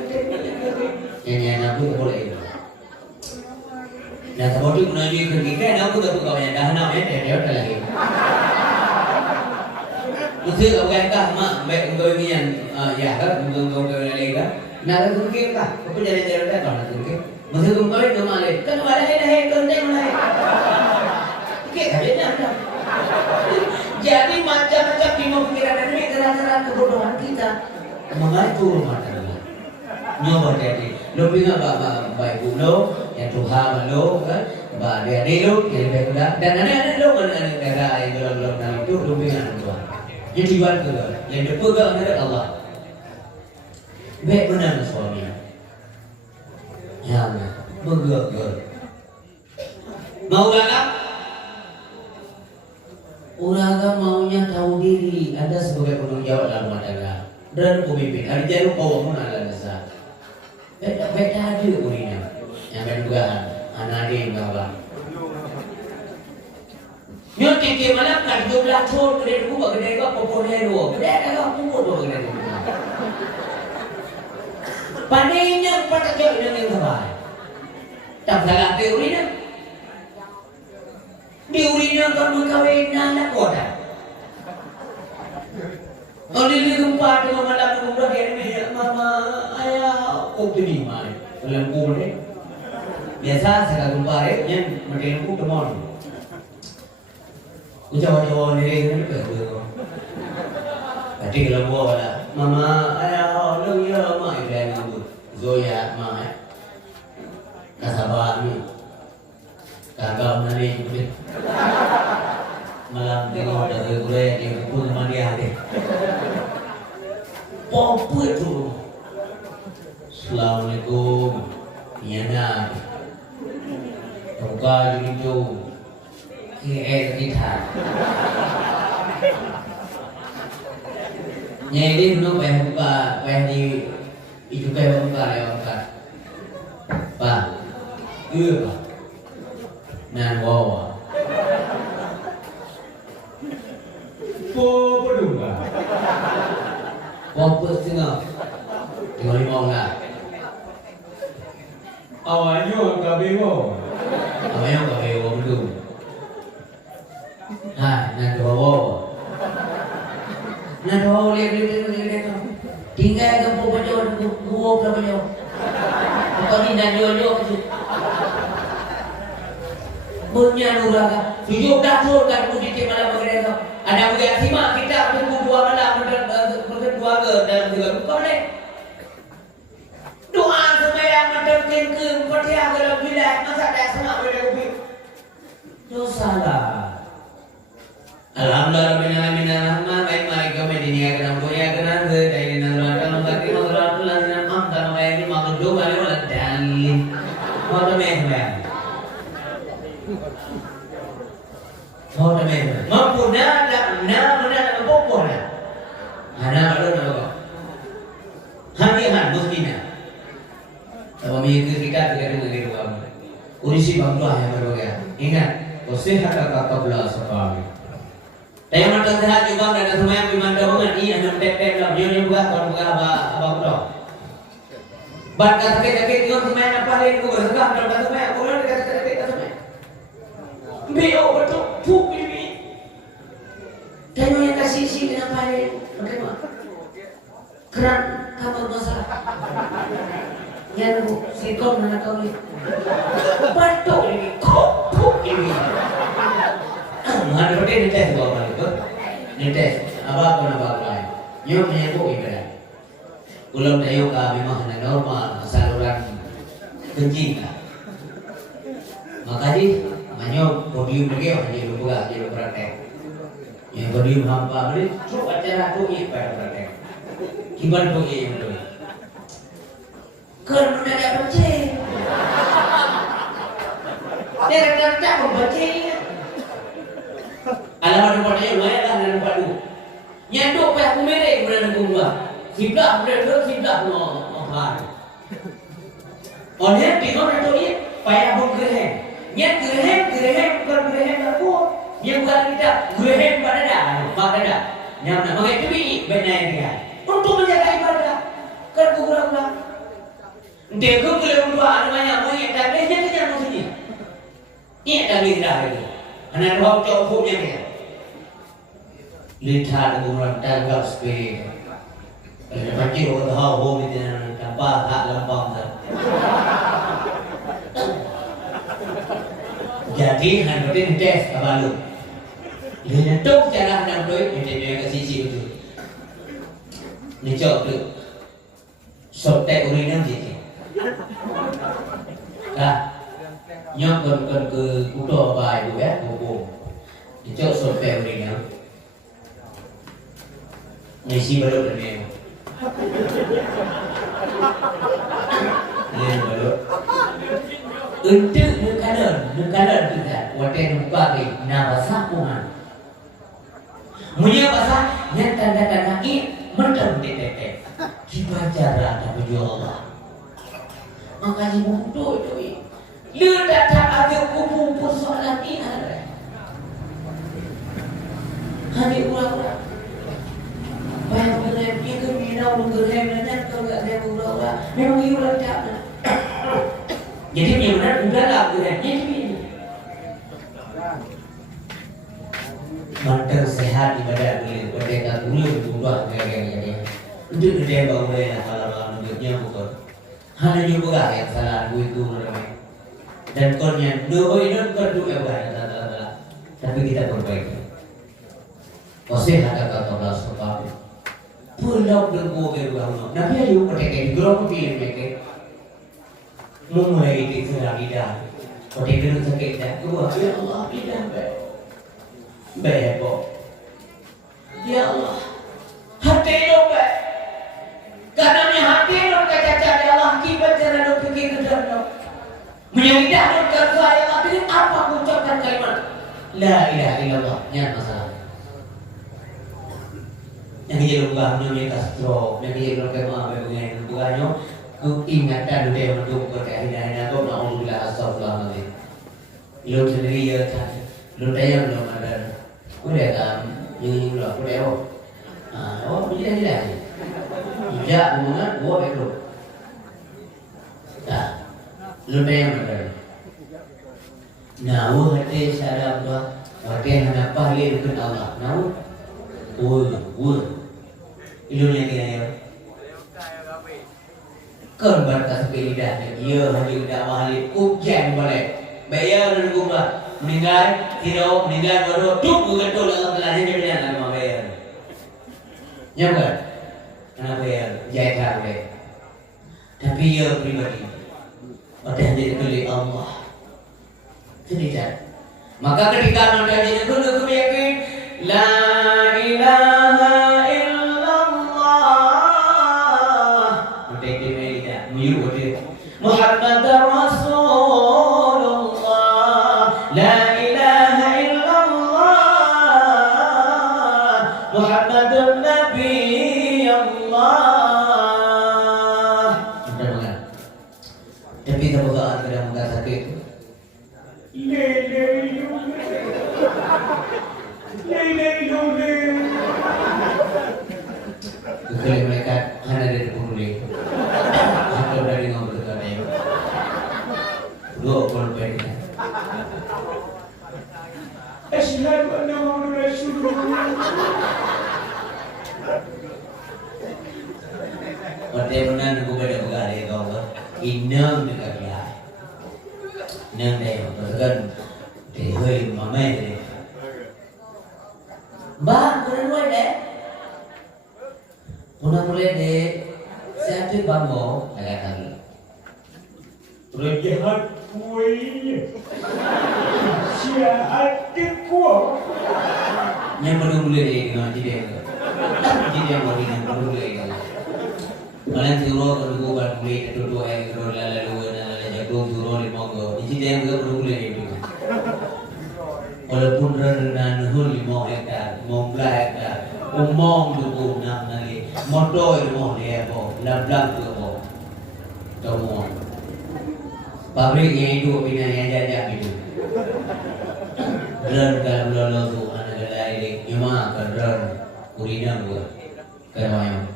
yang aku boleh. Nah, terpadu menuju ke kita, aku tak buka banyak dah nak dia lagi. Mesti kau kata mak baik kau ni yang ya kan kau lagi kan. Nak mungkin kah? Kau jalan-jalan dah nak mungkin. Masa tu kawin tu malai. Kan lahir kan dia malai. Okey, ada dah. Jadi macam-macam pikiran dan gerak-gerak kebodohan kita mengatur rumah tangga. Nyoba jadi. Lo pingat baik lo, yang Tuhan lo kan, dia lo yang lebih muda dan anak-anak lo kan anak-anak yang gelap-gelap dalam itu lo pingat Tuhan. Yang dibantu yang dipegang oleh Allah. Baik benar suami. Jangan bergerak. Mau tak? Orang maunya tahu diri. Anda sebagai penanggung jawab dalam rumah tangga dan pemimpin. Ada jarum kawamun ala dasar. Beda ada urinya. Yang berdugaan anak dia mengabar. Nyo tiki malam kan jumlah chor kedai ku kedai ku populer dua. Kedai dah ku dua kedai. Pandainya pada jauh dengan sabar. Tak salah teorinya. Diurinya kan berkahwin anak kota. Oleh ini gempa dengan malam gempa dia mama ayah optimis mai dalam kumpulan. Biasa saya gempa yang macam aku temon. Ucapan ni kan betul. Tadi kalau bawa mama ayah lo ya mai dan itu Zoya mai. Kasabah ni. Kagak nari kulit. Malam tengok dari kulit yang pun sama dia ada. Popo itu. Assalamualaikum. Iya nak. Buka itu. Kita. Nyai dulu buka di itu buka ya. Pak. Iya. Nan bawa. Popo juga. Popo setengah. Tengok lima lah. Awalnya kabeo. Awalnya kabeo betul. Nan bawa. Nan bawa lihat. Tinggal ke popo jauh, gua berapa jauh. Kau ni nan jauh tu. Punya nuraga, 17 tahun kan di malam begitu. Ada begitu simak kita tunggu 2 malam berdua ke dalam 3 boleh. Doa sembahyang macam kengkeng percaya dalam bilik masa dah semak begitu. Dosa lah. Alhamdulillah bin alamin baik kami dunia kena dunia kena dari neraka mengati neraka lan amdan baik makhluk kali wala dalil. Mau meh. Oh, teman. Mampu nak pokok nak. Anak ada nak. Hadiah muslimah. Kalau mikir kita tidak ada rumah. Urisi bangla yang berbagai. Ingat, usaha kakak belah sekali. Tapi mata sehat juga dan semua yang dimanda banget ini yang tepek dalam dia buka apa betul. Bat kata-kata itu semua yang apa lagi aku bersekah dalam semua aku orang kata-kata semua. Beliau betul puk ini. Dan yang kasih isi dengan paling bagaimana? Keran kamar masalah. Yang sikon mana kau ni? Betul ini puk ini. Mana betul ni tes kau mana tu? Ni tes. Apa lain? Yo menyebut ibadah. Ulam dayu kami memang normal saluran kencing. Makanya Manyo podium lagi hanya lupa jadi praktek. Yang podium hampa beri coba cara tu pada praktek. Kiban tu itu. Kerana ada percaya. Dia kerja percaya. Alamat pada yang lain lah dan padu. Nyaduk pihak kumerek berada gua. Siblah berada siblah mohon. Oleh tengok itu ini payah bergerak. Yang gerehen bukan gerehen aku. Yang bukan kita gerehen pada dah. Yang nak pakai cuci benar dia. Untuk menjaga ibadah. Kan kurang-kurang. Dia kurang namanya mungkin tak boleh jadi yang maksudnya. Ini tak boleh dah itu. Anak roh cokupnya dia. Lihat kurang tanggap speed. Kalau macam orang tahu itu tanpa hak lambang. Jadi hanya berarti tes kabalu. Dia tok cara hendak duit dia kasi itu. Ni cok tu. Sotek urinam je. Nyok kon ke kudo bai tu ya, bobo. Ni cok sotek urinam. Ni si baru ni. Ni baru. Untuk nekalan kita, wadah lupa ke, nama sapungan. Munya pasal yang tanda-tanda ini mendem detek. Kita cara tak berjual Allah. Makanya butuh itu. Lu datang ada kumpul persoalan ini ada. Hanya orang-orang. Banyak orang itu minum orang dan kalau ada orang memang itu tak. Jadi benar udah lah bulannya ini. Mantel sehat ibadah boleh mereka boleh berubah gaya-gaya. Untuk dia bawa lah kalau menurutnya bukan. Hanya juga yang salah itu namanya. Dan kornya dua ini berdua bukan. Tapi kita perbaiki. Masih ada kata Allah sebab pulau berbuat berbuat. Nabi ayub mereka digerak pilih mereka. Mulai itu lidah. Kalau dia sakit dah, gua ya Allah lidah baik. Ya Allah, hati lo baik. Karena hati lo kaca-kaca Allah kibat jangan lo pikir kejar. Menyelidah lo kerja Allah dengan apa ucapkan kalimat La ilaha illallah. Yang masalah. Yang dia lupa namanya stroke, yang dia lupa kemana bukannya. Ku ingatkan dia untuk berkaitan dengan Allah Astagfirullahaladzim. Lu sendiri ya kan, lu tanya belum ada. Udah kan, yang lu udah oh tidak. Tidak, hubungan gua begitu. Tak, lu tanya ada. Nahu hati sarap gua, hati hendak pahlil ke Allah. Nahu, ilunya dia ya. Korban kasih lidahnya, ia hanya tidak mahal, ujian boleh. Bayar dan guna meninggal, tidak meninggal baru tuh bukan tu dalam kelasnya dia bilang nama bayar. Jangan, karena bayar jaya boleh. Tapi ia pribadi, pada jadi beli Allah. Tidak. Maka ketika anda jadi guna yakin, la ilaha Muhammad Rasulullah La ilaha illallah Muhammadun Nabi Allah. Tapi tak bukaan kadang muka sakit. Kekali mereka hanya dari pemulih. Atau dari ngobrol. Dua orang baik. Asyhadu anna Muhammadar Rasulullah. Bagaimana aku pada kau inam dekat dia. Inam dia berkan dehoi mama dia. Bang, kau nak deh? Puna boleh deh. Siapa bangmo agak lagi. Rajahat kuih, siapa kuah? Yang boleh dengan jadi yang boleh. Malah turun kalau bukan boleh itu dua lalu jatuh turun di monggo. Jadi yang boleh itu. Walaupun rendah hul 5 hektar, 10 hektar, umong dulu 6 nali, motor mau lepo, lablang tu apa, semua. Pabrik yang itu bina yang jajak itu. Dran kalau lalu tu anak galai lima kadran kurinang gua, kerana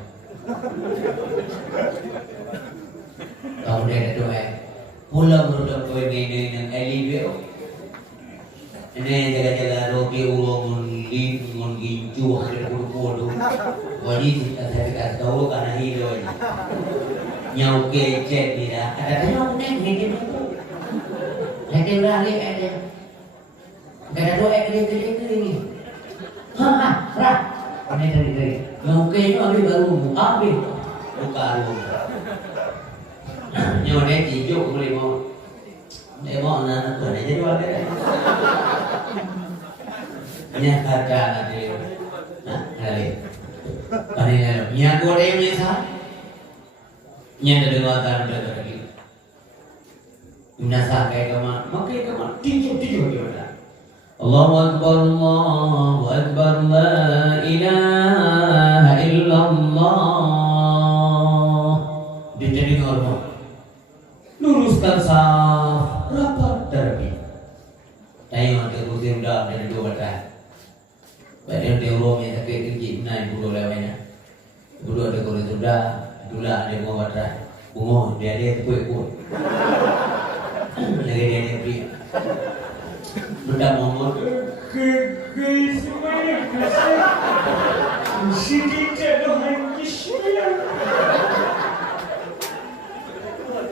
kamu dah tu pulang berulang kau ini dengan elibio. Ini jaga-jaga roti uang gincu ada puluh-puluh. Wajib saya tahu karena hidup. Nyau kecet tidak. Ada tanya apa ni? Ini tu. Lagi beralih ada. doa gede-gede ni. Rah. Ini dari. Ngokey ambil baru ambil. Bukan lu. Nhưng mà đem chỉ dụ của để bọn là tuổi này rất là đấy nha kata là đi là đi anh này là nhà của em như sao nhà đã được ta được rồi đi nasa kayak kemana tidur dia dah Allahu Akbar la ilaha illallah di telinga orang luruskan saf rapat terbi tayang terus dah dari dua batas badan dia orang yang sakit tinggi naik bulu lewatnya bulu ada kalau sudah itulah ada dua batas bungo dia kuat lagi dia beri mudah ngomong semuanya sedih jatuh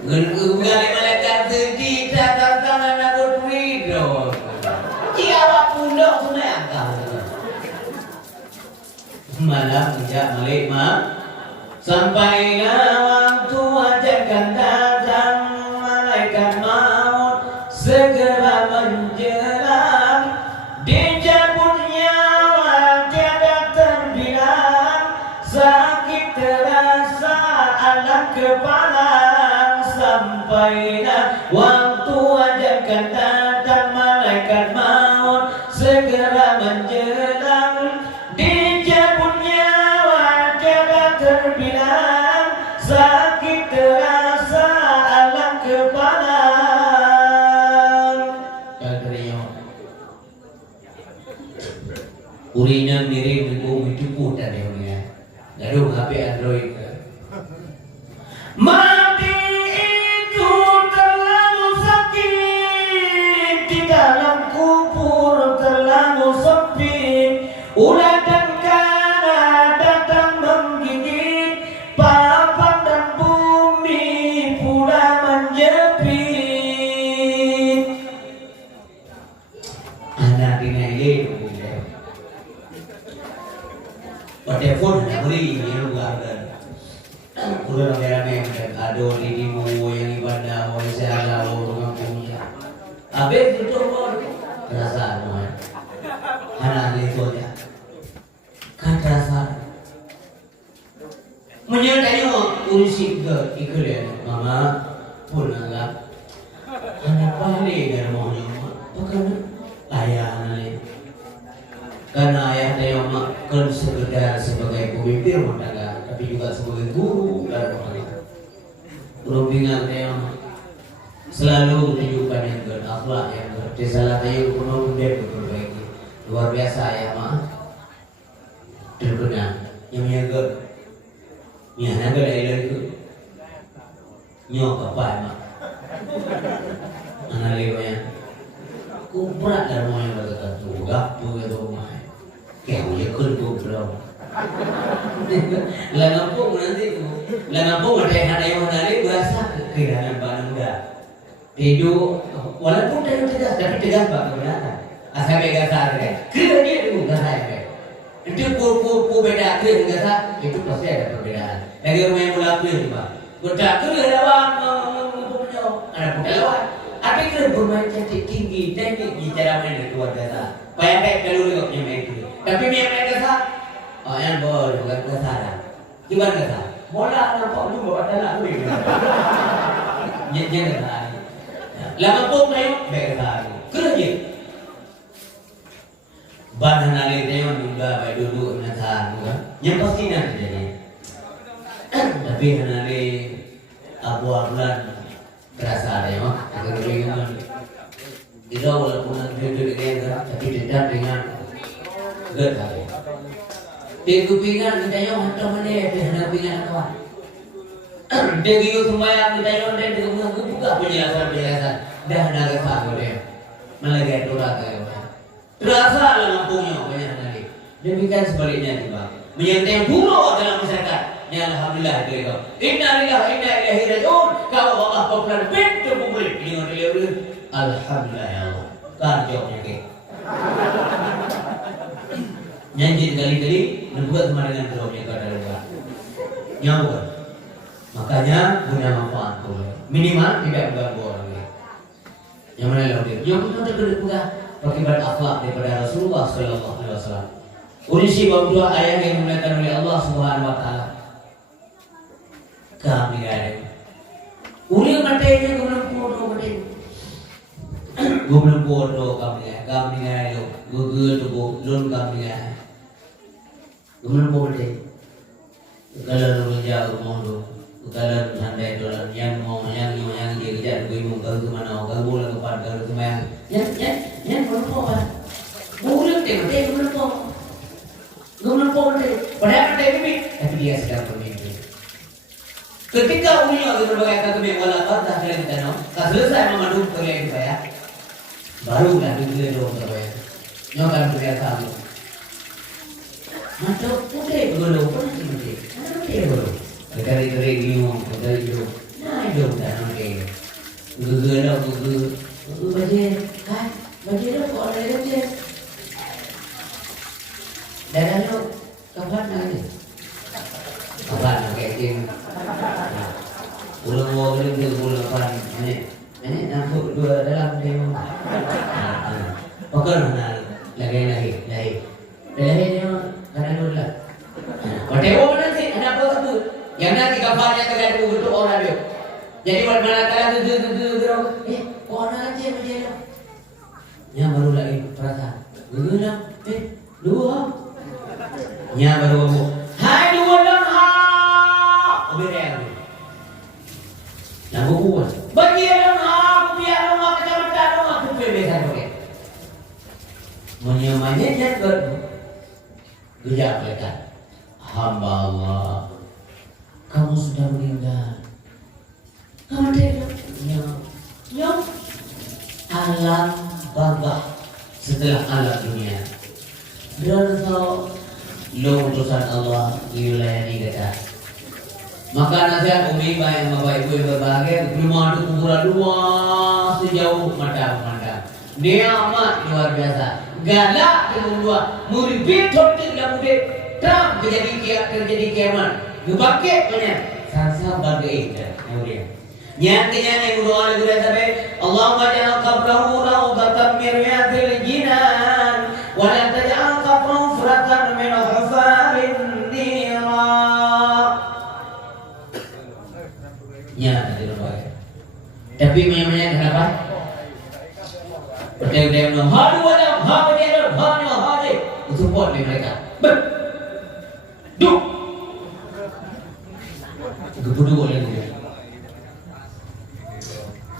Gulungan malaikat sedih datang tangan aku tweedo. Siapa pundok semayang malam sejak malik sampailah waktu ajakan datang malaikat maut segera menjelang dicabut nyawa tiada terbilang sakit terasa alam kepala sampailah waktu ajakan datang malaikat maut segera menjelang dicabut nyawa tiada terbilang sakit terasa alam kepala urinya mirip dengan itu putar dia punya gaduh HP Android mati itu terlalu sakit di dalam kubur terlalu sepi ulah dan kara datang menggigit papan dan bumi pula menjepit anak ini pada phone nak beri yang luar dan udah rame-rame ado di timu yang ibadah mau saya orang punya abe itu rasa semua anak itu ya kata saya menyertai urusi ke ikut mama pulang anak balik dari maunya bukan ayah anak karena ayah dan mama kan sekedar sebagai pemimpin rumah tangga tapi juga sebagai guru dan rumah tangga Rumpingan yang selalu tunjukkan yang berakhlak yang berdesalah tayu penuh dan berbaiki luar biasa ya ma terkenal yang menjaga yang dari itu nyok apa ya ma anak lewanya kumprat dan mau yang berkata tuh gapu itu rumah kayak dia kuntu belum Langampung nanti Langampung ada yang menarik berasa kehilangan barang muda tidur walaupun dia tegas tapi tegas pak kebenaran asal bega sahaya kira dia dulu nggak saya itu pu beda kira nggak sah itu pasti ada perbedaan lagi rumah yang mulai kira pak betul kira lewat ada bukan lewat tapi kira bermain cantik tinggi teknik bicara main luar biasa banyak kalau lihat yang main itu tapi yang main kesah oh yang boleh bukan kesaran gimana kesah bola nampak lu bawa dalam ni jangan kesah lama pun main baik kesah kerja bahan hari teman juga baik dulu nasar bukan yang pasti nanti jadi tapi hari Abu Ablan terasa ada ya agar dengan itu walaupun duduk dengan tapi tidak dengan gerhari dia kupingan kita yang hantar mana dia hendak pingan kawan dia giu sembahyang kita yang dia buka penjelasan dah ada kesah dia malaikat turun terasa lampungnya banyak hari demikian sebaliknya juga menyentuh buruk dalam masyarakat ya alhamdulillah itu inna lillahi wa inna ilaihi raji'un kalau Allah berkenan pintu publik dengan dia alhamdulillah ya Allah kan jawabnya ke Nyanyi kali-kali dibuat sama dengan dropnya kata luar. Nyawa. Makanya punya manfaat tu. Minimal tidak mengganggu orang lain. Yang mana lagi? Yang betul-betul juga pakai berakhlak daripada Rasulullah Sallallahu Alaihi Wasallam. Urisi berdua ayat yang dimuliakan oleh Allah Subhanahu Wa Taala. Kami ada. Uli matanya kemudian foto matanya. Kemudian foto kami ada. Google tu lon kami ada. Kemudian foto. Kalau menjauh mohon. Kalau santai dolan yang mau yang dia kejar gue mau ke mana ke bola ke pada ke mana yang berapa kan boleh tengok berapa deh pada ada ini tapi dia sedang bermimpi ketika unia berbagai kata wala pada kalian kita no selesai memandu kalian saya baru dah dulu dong saya nyokan berbiasa aku macam putih belum pernah sih putih belum dari giung, dari giung, nah giung dah nanti, gula bajer, kan, bajer tu kalau ada bajer, dah lalu kapan lagi, kapan lagi jeng, ulang kapan, ini nampak dua dalam demo, pokok mana lagi, ni mana dulu lah, whatever mana sih, anak apa tu? Yang nanti kafarnya terjadi untuk orang dia. Jadi mana kala tu orang aja macam yang baru lagi perasaan. Gula, dua. Yang baru hai dua dan ha. Oberen. Lagu buat. Bagi dan ha, biar rumah kecamatan rumah tu bebas okey. Menyamanya jangan gejak mereka. Hamba Allah. Kamu sudah meninggal. Kamu tidak yang alam bawah setelah alam dunia. Dan so lo utusan Allah dilayani kita. Maka nasihat umi baik bapak ibu yang berbahagia, rumah itu kuburan luas sejauh mata memandang. Nikmat luar biasa. Galak dengan dua, murid totik dalam murid. Tam terjadi kiamat. Mubakir punya sansa bagai kemudian nyatanya yang berdoa lagi sampai Allahumma ja'al qabrahu rawdatan min riyadil jinan wa la taj'al qabrahu furatan min hufarin nira nyata di rumah tapi memangnya kenapa berdaya no hadu wadam hadu support mereka duk Guru boleh dia.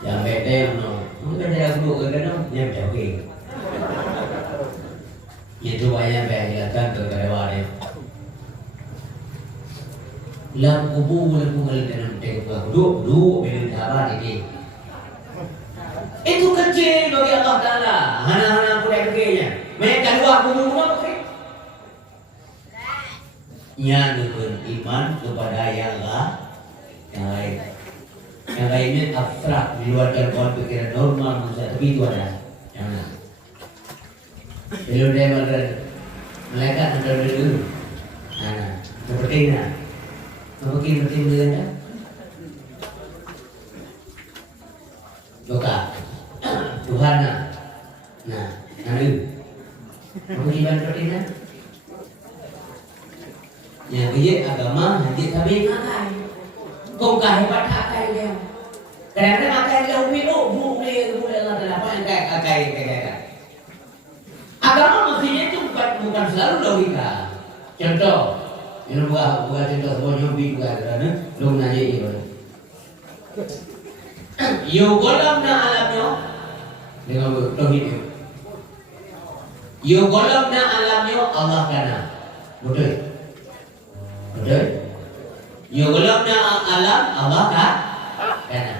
Yang beda yang no, mungkin ada guru kerana yang jauh. Itu banyak berjalan ke kawan. Lam kubu dalam tempat duduk bila dapat ini. Itu kecil bagi Allah Taala. Hana pun kecilnya. Mereka dua kubu pakai. Yang iman kepada Allah. Yang lainnya abstrak di luar jangkauan pikiran normal manusia, tapi itu ada yang mana? Kalau dia malaikat ada dulu, seperti ini, mungkin dia doa Tuhan, nanti mungkin seperti ini. Yang dia agama, nanti kami ngakai. Kau hebat akai dia. Kadang-kadang akai dia boleh Allah kenapa yang akai. Agama mestinya itu bukan selalu logika. Contoh, ini bukan contoh semua nyombi juga kerana belum nanya ini. Yo golamna alamnya dengan tauhid. Yo golamna alamnya Allah kana. Betul. Yo golamna alam Allah kana.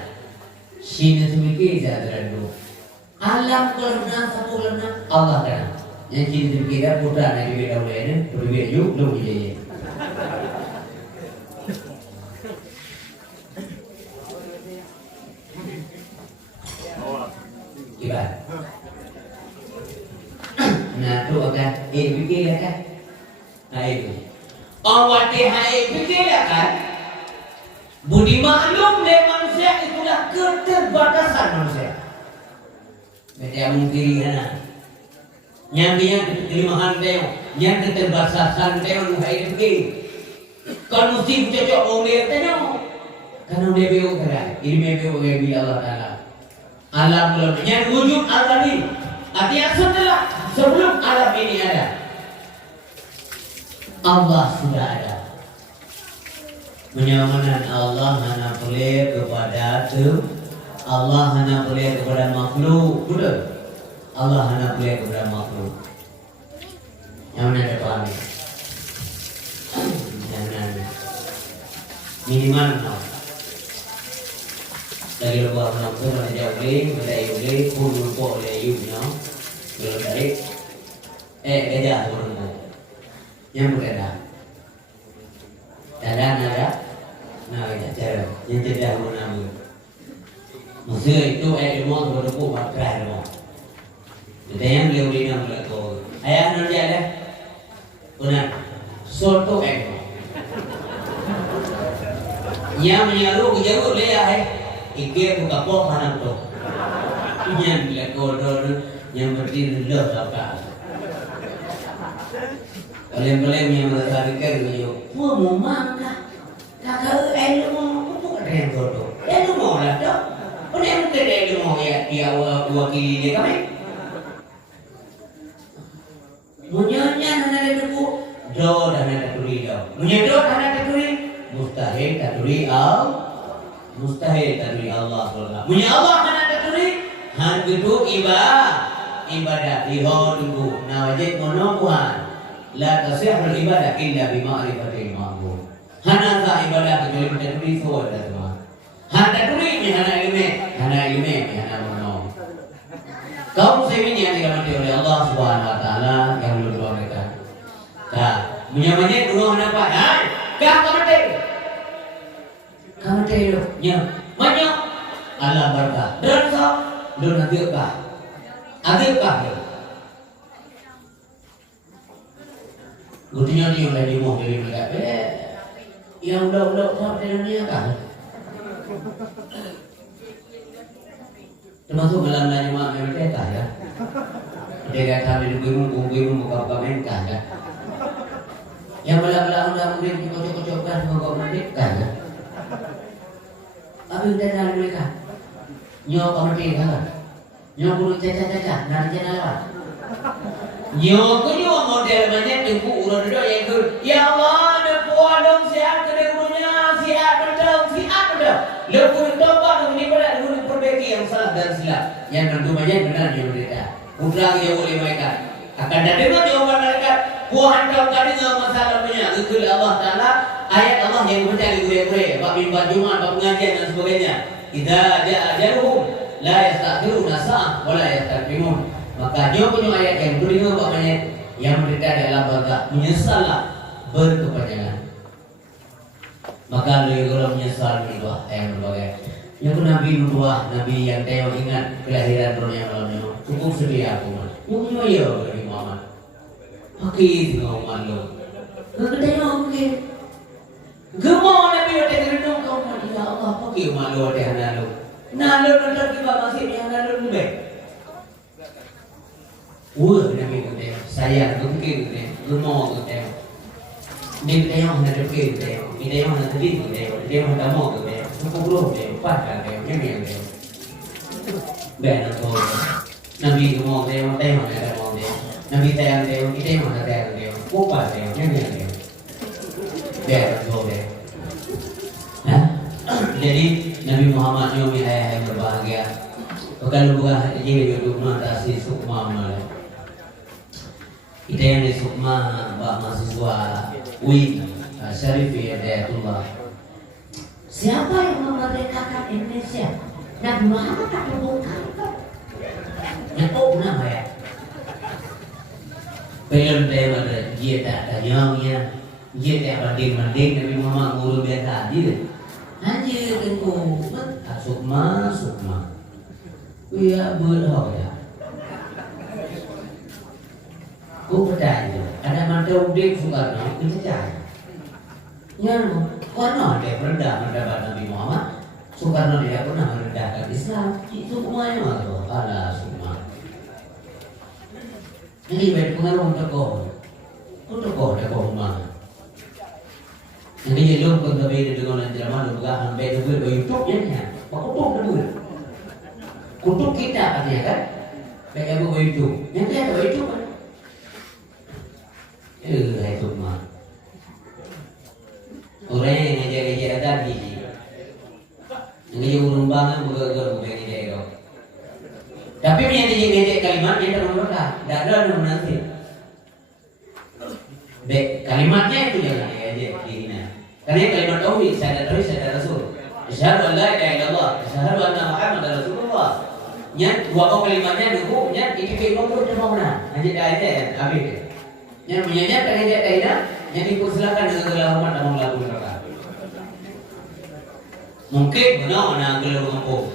Sini semiki jadran dulu. Alam golamna satu golamna Allah kana. Yang sini semiki dah putra nak beda oleh ni, berbeda yuk belum dia. Ibarat. Nah, tu akan fikirkan. Itu. Awak fikirkan. Budi maklum dari manusia itulah keterbatasan manusia. Macam mungkin kan. Yang kelemahan dia, yang keterbatasan dia menghai fikir. Kalau mesti cocok orang dia tanya. Karena dia bego kan. Ini bego bila Allah Taala. Alam belum yang wujud azali. Artinya setelah sebelum alam ini ada, Allah sudah ada. Menyamakan Allah hanya boleh kepada Allah hanya boleh kepada makhluk, betul? Allah hanya boleh kepada makhluk. Yang mana ada paham? Jangan minimal no. Dari luar nampu mana jauh boleh, pun lupa boleh no. Belum dari gajah turun. Yang berbeda. Ada. Nah, cara yang tidak menamuk. Maksud itu ilmu berlaku bakar ilmu. Jadi yang beliau ini berlaku. Ayah nanti ada, benar. Soto ilmu. Yang menyaru kejaru leh ikir buka pok anak tu. Yang berlaku yang berdiri dah apa. Kalian yang berkali-kali dia, mau makan. Kakak ilmu, bukan yang bodoh. Ilmu lah tu. Pun yang mungkin ilmu dia wakili dia kami. Munyanya nana debu, do dan nana turi do. Munya do dan nana turi, mustahil turi Allah Taala. Munya Allah nana turi, han itu ibadah ihon nawajib monokuhan. La tasihul ibadah illa bima'rifatil ma'bud. Hana tak ibadah kecuali kita tulis soal dah semua. Hana tulis ni hana ilmu, hana mono. Kaum muslimin yang dirahmati oleh Allah Subhanahu Wa Taala yang berdoa mereka. Kah, menyamanya dulu hana apa? Kah kamate itu, nya, banyak. Allah berkah. Dan so, don adilkah? Gutinya ni oleh di moh dari mereka. Yang udah tak dunia kan. Termasuk malam-malam mak mereka ya. Dia kata di gunung buka mereka ya. Yang malam-malam udah mungkin kocok-kocok kan buka mereka ya. Tapi udah dari mereka. Nyo kamati kan. Nyo bulu caca-caca nanti lewat. Nyo model banyak tunggu urut doa yang tu. Ya Allah, nepuan dong siap kedengunya, siap dah. Lepas tobat ini pada dulu perbaiki yang salah dan silap. Yang tentu banyak benar yang mereka. Putra dia boleh mereka. Akan ada jawaban mereka. Puan kau tadi dengan masalahnya. Itu Allah Taala ayat Allah yang berbicara gurih-gurih. Bab mimbar Jumat, bab pengajian dan sebagainya. Idza ja'a ajaluhum la yastakhiruna sa'ah wa la yastaqdimun. Maka dia punya ayat yang beriman bapaknya yang mereka adalah baga menyesallah berkepanjangan. Maka dia kalau menyesal itu yang berbagai. Yang Nabi berdua, Nabi yang teo ingat kelahiran dunia malamnya cukup sedia aku. Yang ya Nabi Muhammad. Pakai dengan malu. Kemudian mungkin gemau Nabi waktu gerendong kau ya Allah pakai malu waktu hanalu. Nalu nanti kita masih yang nalu lebih. Nabi kata, saya fikir kata, gemau kata. Dia kata yang hendak fikir kata, kita yang hendak sedih kata, dia hendak mau kata, sepuluh kata, empat kata, yang kata. Benar tu. Nabi gemau kata, yang tayang kata mau kata. Nabi tayang kata, kita yang hendak tayang kata, empat kata, yang kata. Benar tu. Jadi Nabi Muhammad yang ayah yang berbahagia. Kalau bukan jadi rumah tasih sukma malah. Kita yang di Sukma, mahasiswa UI Syarifi Hidayatullah. Siapa yang memerdekakan Indonesia? Nabi Muhammad tak membongkar. Yang nama ya. Film dia ada dia tak tanyanya, dia tak banding Nabi Muhammad guru biasa dia. Hanya tengok Sukma. Ia berhak ya. Aku percaya ada mantu udik Soekarno itu percaya. Ya, Soekarno dia pernah mendapat Nabi Muhammad. Soekarno tidak pernah merendahkan Islam. Itu semuanya malu. Alah semua. Ini baik pengaruh untuk rumah. Yang ini belum pun tapi dengan anjuran malu bukan baik dulu YouTube ya. Kutuk dulu. Kutuk kita katanya kan. Baik aku YouTube. Yang dia ada YouTube kan. Itu mah. Orang yang ngajak-ngajak tadi. Ngajak urung banget bukan ngajak itu. Tapi punya ngajak kalimat yang terlalu tidak ada nanti. Kalimatnya itu jangan ngajak dirinya. Karena kalimat tauhid syahadat Rasul. Asyhadu an la ilaha illallah, asyhadu anna Muhammadar Rasulullah. Nya dua kalimatnya dulu nya iki itu cuma mana. Ngajak aja habis. Yang punyanya pengen kaidah yang dipersilakan dengan segala hormat dan melakukan mereka. Mungkin benar mana kalau mampu.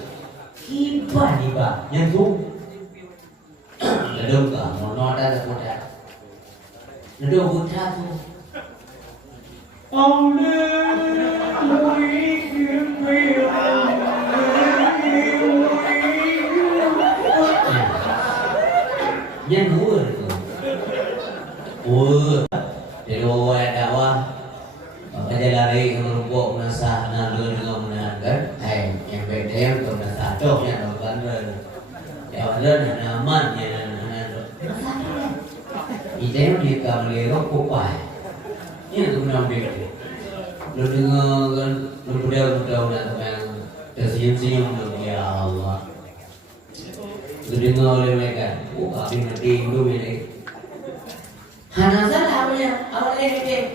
Tiba-tiba nyentuh. Ledung ka, mau ada muda. Ledung muda tu. Nyentuh. Jadi dakwah makanya lari merumpuk menasah nalur dengan menangkan yang beda yang menasah coknya dokan ya ada naman ya itu yang kita melihat kupai ini tu menang beda lu dengar lu mudah nak yang tersenyum ya Allah lu dengar oleh mereka kami nanti dulu ini Hanazal awalnya ini.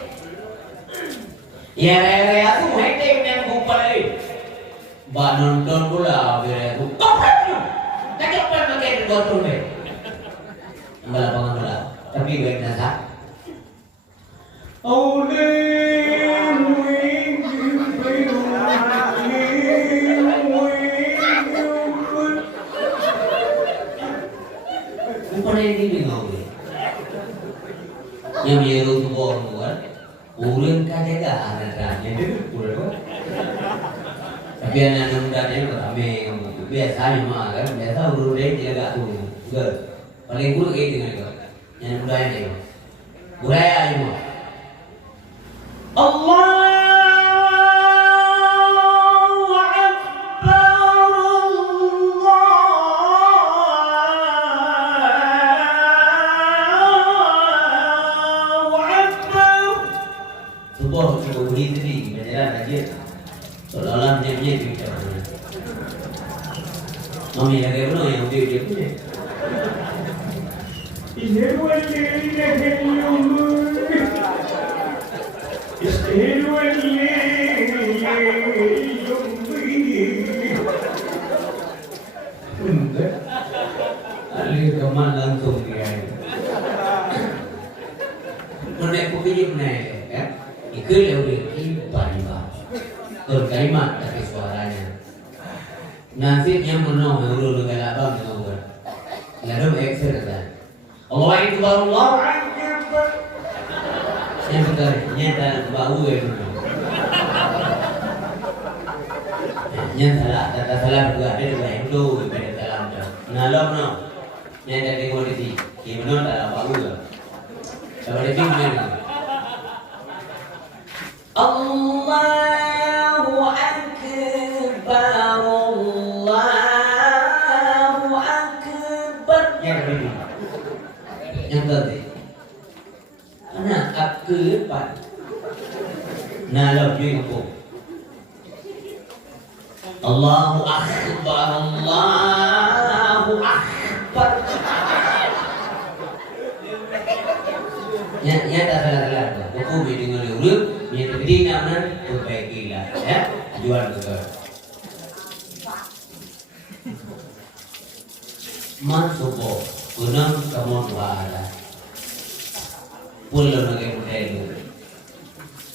Ya raya tu hete yang bupali. Ba nonton pula bila tu. Tak apa pakai botol ni. Ambala pangambala. Tapi baik nasa. Upaya ini dengar. Yang dia tu orang buat, orang kajaga anak-anaknya itu pula. Tapi anak muda ni kami biasa memang kan, biasa urut dia jaga tu, ger. Paling buruk itu dengan itu, yang muda ni, budaya ini. Allah. Seolah-olah dia cerita. Mami lagi belum yang dia punya. Ali keman langsung dia. Menaik kopi menaik, kan? Ikut lewat ibadah. Kalimat tapi suaranya. Nasib yang menong urut dengan abang dengan lalu eksersan. Allah Akbar Allah Akbar. Yang betul nyata bau itu. Nyata salah juga ada dua itu pada dalam tu. Nalom no. Nyata tengok di gimana dalam bau tu. Coba di sini. Allahu Akbar Allahu Akbar. Yang tadi anak akbar nalap juga Allahu Akbar Allahu Akbar. Ya tak salah buku dengan urut yang terjadi namanya perbaikilah ya jual juga mansubo gunam kamu ada pulau naga model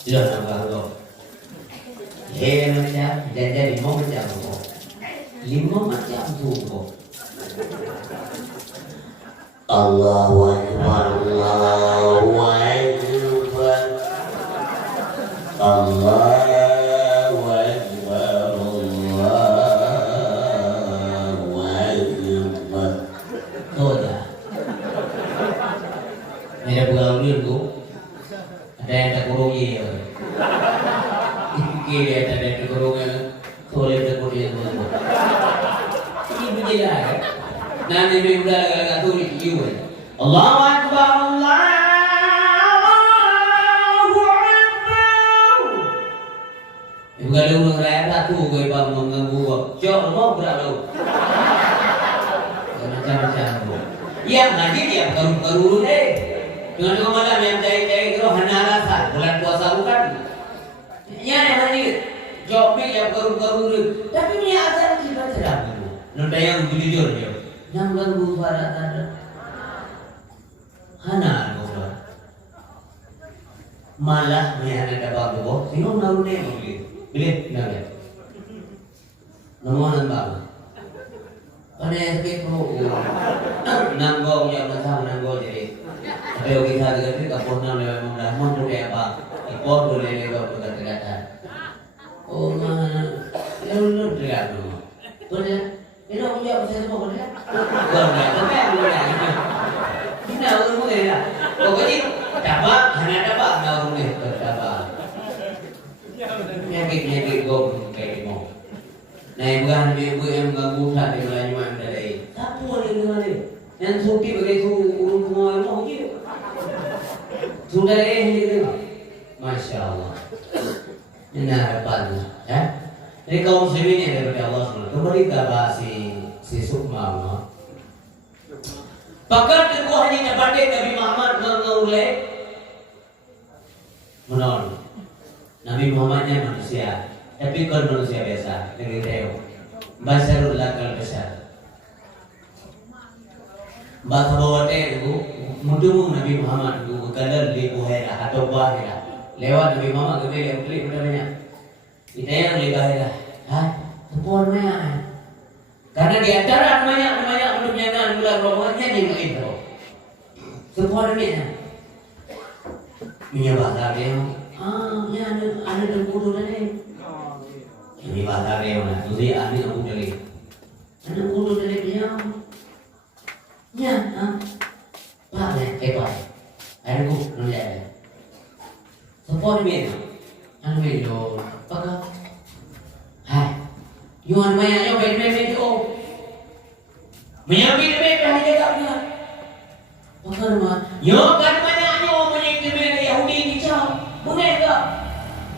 lo naga lo macam jadi 5 macam tu 5 macam tu Allahu Akbar, Allahu Akbar, Allahu Akbar, Allahu Akbar. Thôi à? Này là vừa luyện cũng đây là cô gì rồi? Kia đây là cô nghe thôi lên cô đi rồi. Ini begini lah. Nanti mình udah agak tu ni you. Allahu Akbar, Allahu Akbar. Ibu kalau orang raya satu kau bang mengganggu kau, jauh mau berat lu. Macam-macam tu. Yang ngaji dia karu-karu deh. Dengan malam yang cari-cari tu hana rasa bulan puasa bukan. Yang hari job ni yang karu-karu tu. Tapi ni asal kita sedap tu. Nanti yang jujur dia. Yang ganggu suara tanda hana gua malah mehana dapat gua sino narune boleh nak namuan bang pane ke pro nanggo yang macam nanggo jadi ada kita dekat kapon nam le mula mon tu apa ikut boleh le gua kata oh mana lu dekat tu boleh ini orang jawab saya semua boleh? Boleh, tapi aku boleh. Ini orang boleh lah. Pokoknya dapat, hanya dapat orang boleh dapat. Nyakit gom kayak mau. Nah, bukan ibu yang ganggu tak di Melayu yang dari. Tak boleh dengar dia. Yang suki begitu urut semua mau je. Sudah ni. Masya Allah. Ini harapan, ya. Jadi kaum muslimin yang daripada Allah SWT kembali ke si Sukma Allah. Pakat itu hanya pandai Nabi Muhammad mengulai menon. Nabi Muhammadnya manusia, tapi bukan manusia biasa, negeri Teo. Basarul lakal besar. Bahasa bawah itu mudumu Nabi Muhammad itu kalau di Buhaira atau Bahira lewat Nabi Muhammad ke yang klik banyak. Kita yang lebih tempur banyak. Karena di antara banyak untuk menjaga bulan Ramadan yang itu. Tempur banyak. Menyebabkan dia, ya ada tempur dari. Ini bahasa dia mana? Jadi ada tempur dari. Ada tempur dari dia. Ya, pak ni, pak. Ada tempur dari. Tempur banyak. Anu itu. Pakai, hai, yuan banyak yang bed tu, menyambil bed dah dia tak dia. Pakai rumah, yo kan banyak yang menyambil bed Yahudi ni cakap, bukan tak?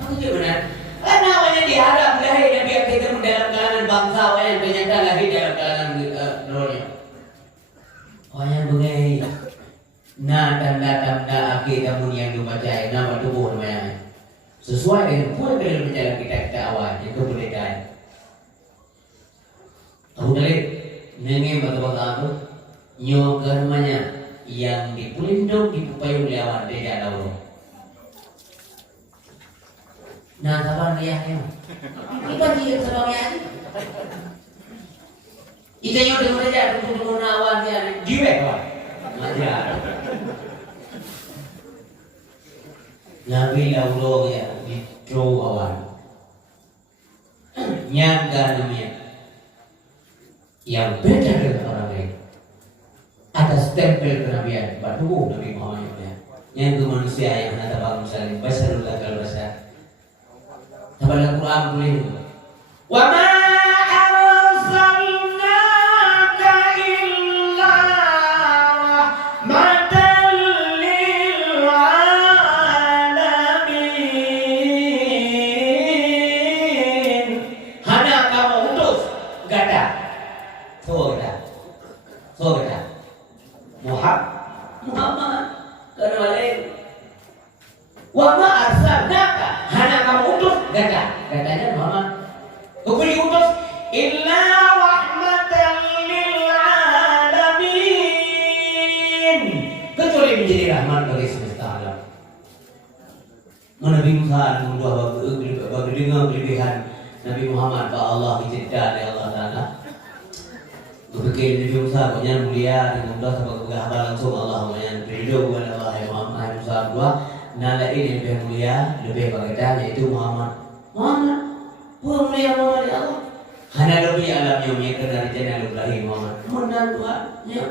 Aku cakap benar. Karena banyak diharap lahir dan biar kita dalam kalangan bangsa yang ternyata lahir dalam kalangan dunia. Orang bungai, na tanda akhir kamu yang dibaca, nama tubuh namanya. Sesuai dengan pula dalam jalan kita awal yang kemerdekaan. Tahu dari nengen batu-batu itu nyokermanya yang dipulindung dipupayung lawan tidak tahu. Nah, kapan dia ni? Ibu dia sebab dia. Ika yang dengan dia untuk menawan dia jiwek apa? Majar. Nabi Allah ya ditro awan nyaga namanya yang beda dengan orang lain atas stempel kenabian batu Nabi Muhammad yang ke manusia yang ada bang misalnya basarul lakal basar tabalah Quran boleh wa ma Muhammad karena lain wa ma arsalnaka hana kamu utus katanya Muhammad kau diutus illa rahmatan lil alamin kecuali menjadi rahmat bagi semesta alam. Nabi Musa membuat bagi dengan kelebihan Nabi Muhammad bahwa Allah dicipta oleh Allah Taala Berpikir Nabi Musa yang mulia dengan Allah sebagai hamba langsung Allah yang beridoa kepada Allah yang Muhammad Musa berdua. Nada ini lebih mulia, lebih berkaitan yaitu Muhammad. Mulia Muhammad ya Allah. Hanya lebih alam yang mereka dari jenazah Ibrahim Muhammad. Mudah Tuhan, ya.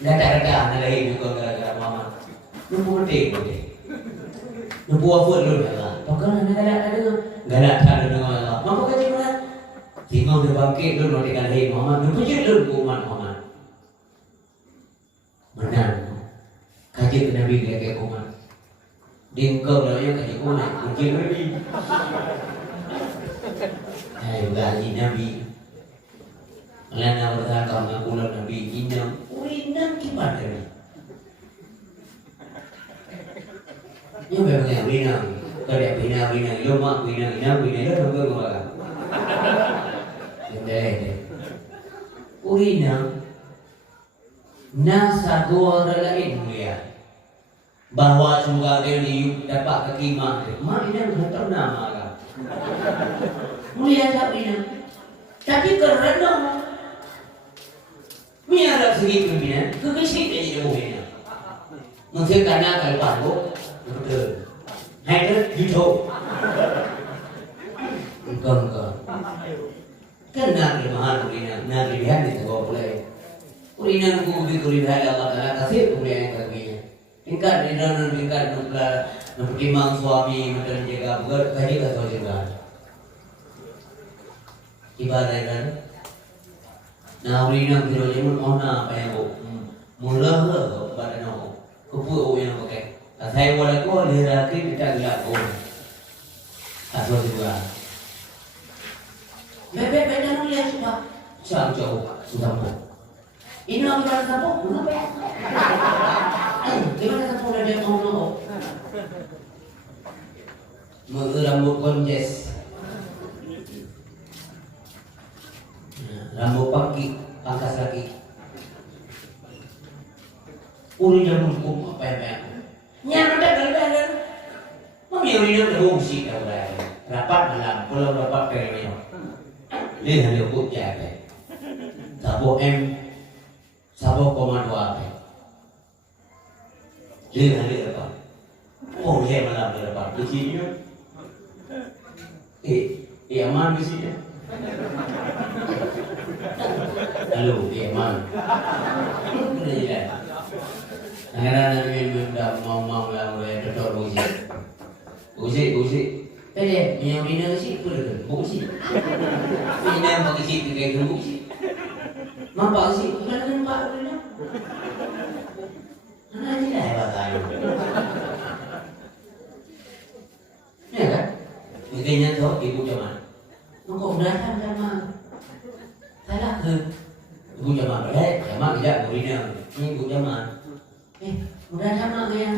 Kata-kata hanya lahir juga gara-gara Muhammad. Nampu penting. Nampu apa dulu Allah. Pokoknya galak ada dengan Allah. Mampu kerja mana? Tinggal dia bangkit dulu nanti kan lahir Muhammad. Nampu je dulu umat Muhammad. Menang. Kaji ke Nabi kayak umat. Dingkau dah yang kaji umat. Mungkin Nabi. Hai gaji Nabi. Melana bertakam aku Nabi inam. Inam gimana ni? Yang memang binang. Kalau binang, lemak binang, itu apa kau? Tidak. Urinam. Nasa dua lain mulia. Bahawa semoga dia dapat kekimah. Mak ini tak tahu nama kan? Mulia tak binang. Tapi kerana miara segi pimpinan, kekasih dia jadi mulia. Mungkin karena kalau paru, betul. Hai tu, judo. Enggak. Kena mahal mulia, nak lihat itu kau boleh. Mulia aku kulihat Allah Taala kasih mulia yang terbiasa. Tingkat di dalam tingkat nukla, nukimang suami macam jaga buat kaji kasih juga. Ibadah kan. Nah, Rina bila jamun ona apa yang mula pada no, kupu yang pakai. Saya boleh kau lelaki kita gelap kau. Asal juga. Bebek dah lihat sudah. Jauh sudah mau. Ini orang pada siapa? Kenapa? Gimana siapa dah dia mau? Rambut konjes. Rambut pangkas lagi. Uri jamun kum apa yang nyana dah. Mami uri dah berfungsi dah dah. Rapat malam, pulau rapat kerja. Dia hanya buat jaga. Sabo sabo komando apa? Dia hanya rapat. Oh dia malam dia rapat. Di sini. Aman di sini. Halo, Iman. Iya. Nanti Nabi dah mau lah, betul busi. Yang ini sih, busi. Ini yang pakai sih kayak busi. Mampak sih, bukan pak ni. Mana ni dah bahasa. Ya kan? Mungkinnya tu ibu zaman. Engkau berasal sama. Salah ke? Ibu zaman boleh, zaman tidak Rina. Ini ibu zaman. Udah sama ya.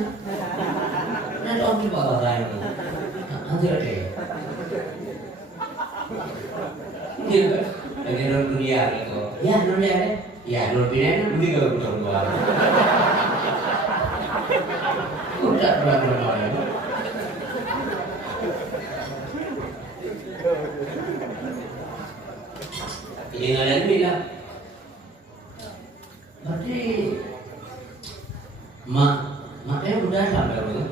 Nanti orang juga orang itu. Nanti ada. Ini lagi dalam dunia itu. Ya, dunia ada. Ya, dunia itu mesti kalau betul betul. Udah pernah. Ini ada ni lah. Berarti mak yang udah sampai dulu.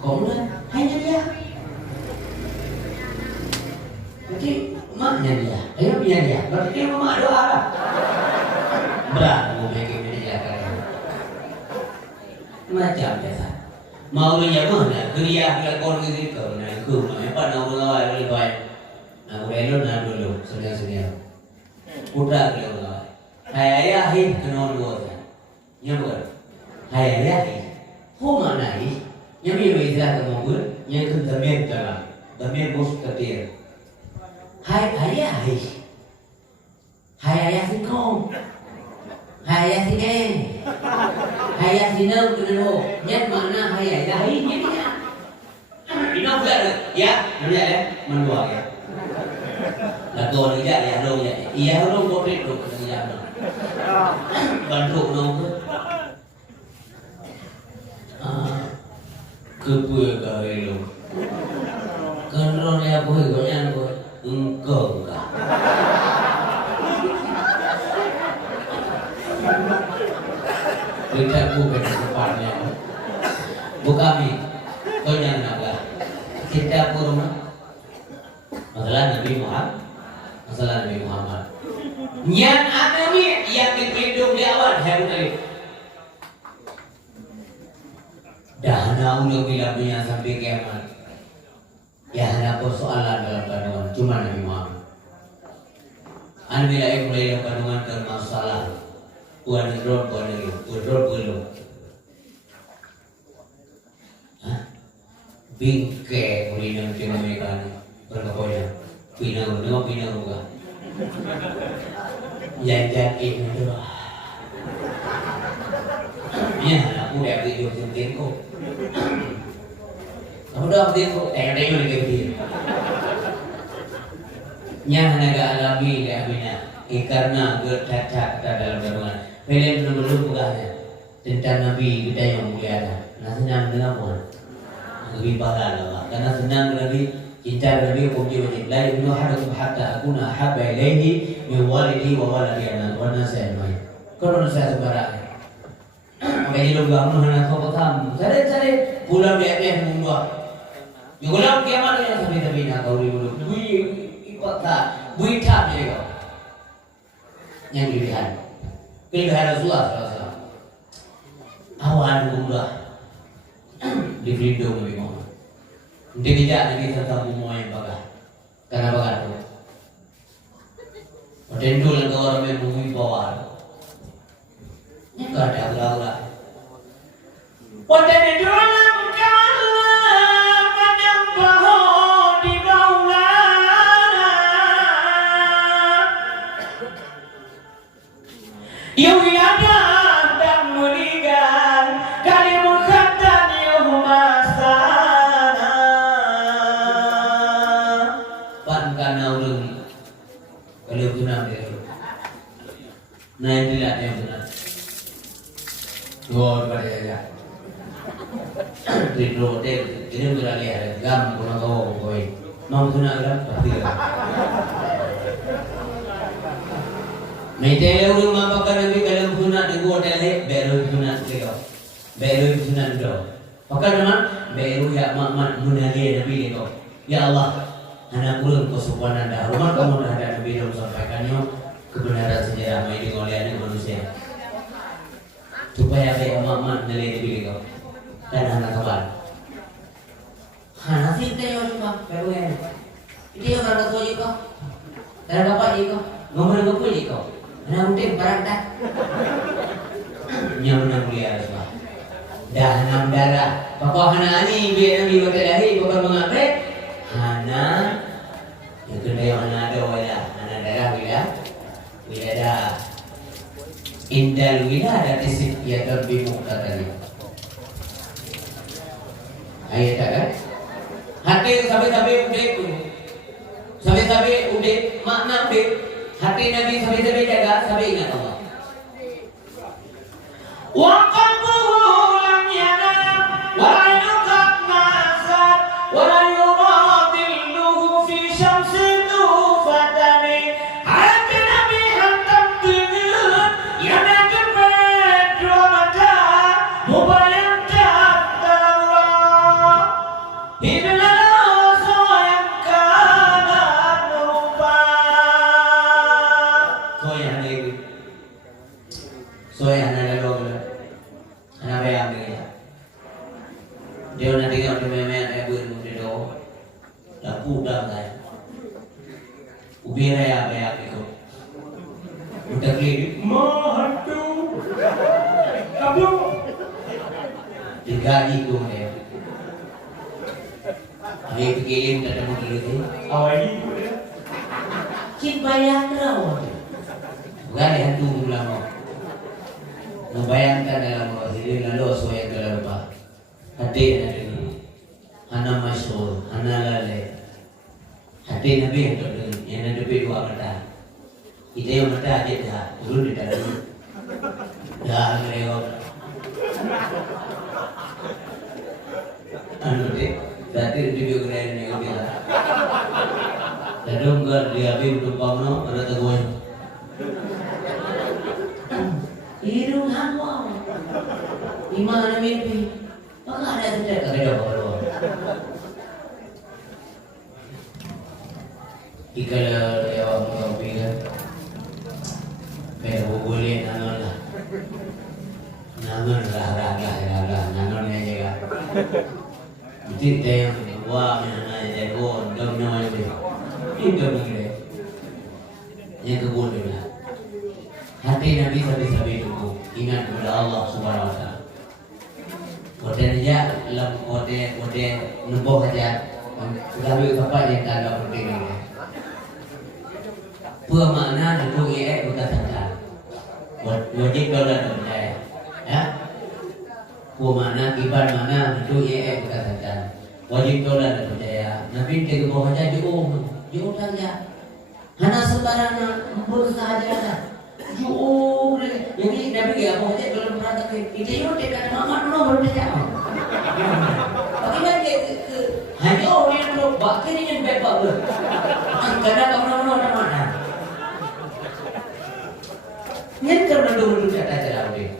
Kau udah hanya dia. Berarti maknya dia. Ayo punya dia. Berarti dia mak doa lah. Berat mau bikin dia kan. Macam biasa. Mau dia mana? Kerja kelakon gitu. Nah, aku apa nak mengawal lebih baik. Nak belon dulu. Sedia. Putra dia orang. Hai ayah ini kenal dua. Yang ber. Hai ayah ini. Mana ini? Yang ni Islam kemungkin. Yang tu damian jalan. Damian bos ketir. Hai ayah ini. Hai ayah si kong. Hai ayah si eng. Hai ayah si nau kenal. Yang mana hai ayah ini? Ini apa ya? Namanya menua ya. Lagu ni jadi halu ya. Ia halu kopi tu kerja mana? Bantu nong. Kepuai kau itu. Kalau ni apa kau yang kau engkau kah? kita bukan depannya. Bukami, kau yang nak kita purma. Masalah Nabi Muhammad. Yang ada ni yang dipelindung di awal Harun Ali. Dah nak ulang bila punya sampai kiamat. Ya ada persoalan dalam kandungan cuma Nabi Muhammad. Anda bila mulai dalam kandungan ke masalah. Puan road belum. Bingke mulai dalam kandungan mereka ni berkaponya. Pinang juga. Jangan itu tu. Ya, aku dah video tengok. Kamu dah tengok, tengok lagi video. Yang naga alami le amina, karena gercacak dalam kandungan. Film belum bukannya tentang Nabi kita yang mulia. Nah senang dengan pun, lebih bahagia. Karena senang Nabi, cinta Nabi puji wajib. Lain nuhadakum hatta akuna habba ilaihi min walidi wa waladi anak wa nasa ajmain. Kalau nasa sebarang. Makanya lu bangun anak kau pertama. Cari bulan biar mundur. Yang ulang kiamat yang sampai nak kau dulu. Bui tak je kau. Yang pilihan Rasulullah. Awan mundur. Di video Nabi Muhammad. Dia bijak Nabi tentang semua yang bagai. Karena bagai tu. Tentu yang orang yang mungkin bawah. Ini tak ada ulah-ulah. Pada dalam kalam yang bahar di Maulana, yang ada dan meninggal kali mengatakan yuhmasana. Pankan naulun kalau tunang dia. Nah inilah yang benar. Dua pada saja. Tidur hotel, ini beralih ada gam kurang kau koi. Mau tunang kan pasti. Meja orang mampakan Nabi kalau tunang di hotel ni baru tunang sekali. Baru tunang do. Pakai nama baru ya Muhammad munali Nabi itu. Ya Allah, anak kurang kesukuan anda. Rumah kamu dah ada Nabi yang sampaikannya kebenaran sejarah main oleh anak manusia. Supaya saya Muhammad nilai Nabi itu. Dan anak kawan. Hana sih kita yang cuma baru yang itu yang orang tua juga. Dan bapak juga. Ngomong ngomong juga. Anak mungkin barang dah. Nyaman mulia Rasulullah. Dah enam darah. Bapak Hana ni biar Nabi berkelahi bapak mengambil. Hana yang kena yang Hana ada wala. Hana darah bila ada indal bila ada tisip ya terbimu katanya. Ayat kan? Hati sampai udah makna be hati Nabi sampai jaga sampai ingat Allah. Wa qalbuhu lam yanam wa aynuhu masat wa la yughadiluhu fi syamsin fatani. Hati Nabi hantam dengan yang akan berdua mubayak. Dia nak tengok dia main-main air buat dia doh. Dah pudah saya. Ubi raya bayar itu. Udah kiri. Mahantu. Kamu. Digaji tu dia. Dia pikirin tak ada modal itu. Awal ini. Cik bayar terlalu. Bukan dia hantu ulama. Membayangkan dalam wahid lalu soya dalam apa. Hati Nabi Hana masyhur, Hana lale. Hati Nabi yang terdengar, yang ada dua mata. Kita yang mata aja dah, urut di dalam. Dah lewat. Anu deh, berarti di biografi ni kau bilang. Dadung ker dia bim tumpang no, ada teguan. Hidung hawa. Imana mimpi. Maka ada tidak ada baru. Ikala lewat kau pilih. Pero boleh nangon lah. Nangon lah. Nangon aja kan. Mesti tayang wah mana jadi bon dom nama ni. Itu begini. Yang kebun ni lah. Hati Nabi sabi-sabi itu ingat kepada Allah Subhanahu Wa Taala. Koden aja, lam koden nubuh aja. Kami kapal yang tak ada penting ini. Pemakna itu ia berkata-kata. Wajib dalam percaya. Ya. Pemakna kibar mana itu ia berkata-kata. Wajib dalam percaya. Nabi ke bawah aja jauh saja. Hana sembarangan berusaha aja. Jauh lagi. Jadi Nabi ke bawah aja belum pernah tak. Itu yang dekat mama dulu baru percaya. Bagaimana ke hanya orang yang dulu bakal ini yang bebas dulu. Kadang orang mana? Yang terlalu kata cara ini,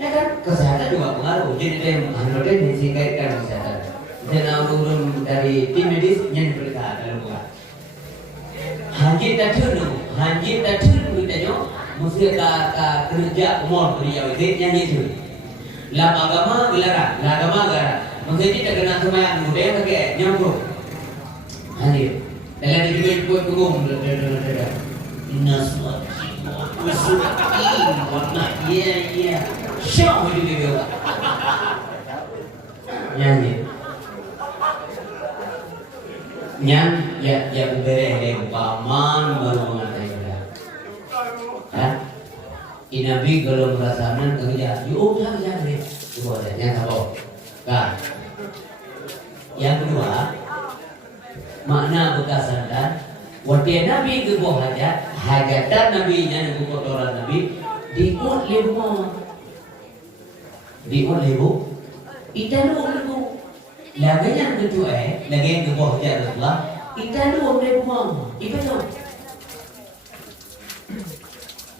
ya kan kesehatan juga pengaruh. Jadi dia menurut disingkatkan kesehatan. Dan orang dari tim medis yang berkata dalam bukan. Haji tak curu kita jo, mesti kerja umur beliau itu yang itu. Lam agama gelara. Mesti kita kena semayang muda pakai nyambung. Haji, dalam hidup itu pun nasmat. Warna iya syau hidup dia nyan ya ubere paman baru mengatai dia Nabi kalau merasakan kerja yuk kerja ni boleh yang tahu kan yang kedua makna bekasan dan waktu Nabi ke bawah hajatan Nabi yang ke kotoran Nabi diut lebu italu lebu lagi yang kedua lagi yang ke bawah hajat Rasulullah italu lebu itu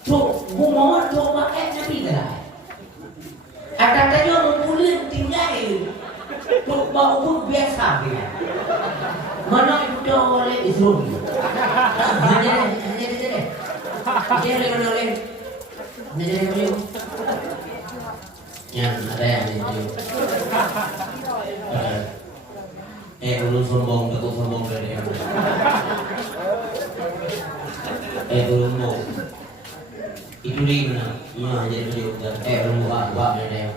tu bumawat tu pakai Nabi dah ada tanya memulai tinggal tu bau pun biasa dia mana itu oleh Islam hanya dia oleh yang ada yang itu belum sombong takut sombong dari yang belum mau itu di mana jadi beliau belum buat dari yang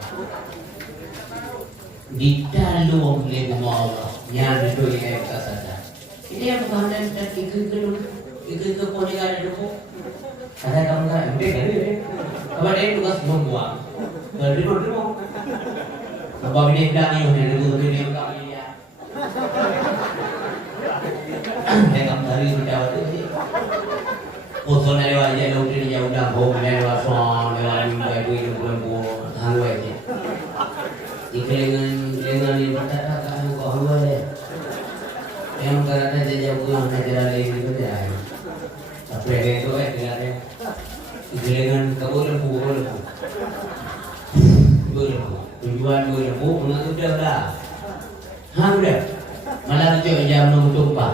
di dalam lebu Allah yang itu yang kita sadar. Ini yang bukan dan ikut poligada dulu. Ada kamu kan? Udah kan? Kamu ada tugas membuang. Dulu. Apa ini bilang ini dulu ini kami ya. Kamu dari berjawab itu. Usul lewat aja lalu ini jauh dah bom lewat soal lewat minggu itu bulan hanggu aja. Dengan ini berkata-kata kau hanggu aja. Yang berada di jauh pulang ajaran ini itu dia. Tapi itu tidak ada. Dengan kabur lembu. Tujuan lembu mengatur dah. Udah. Malah tu jam nunggu pak.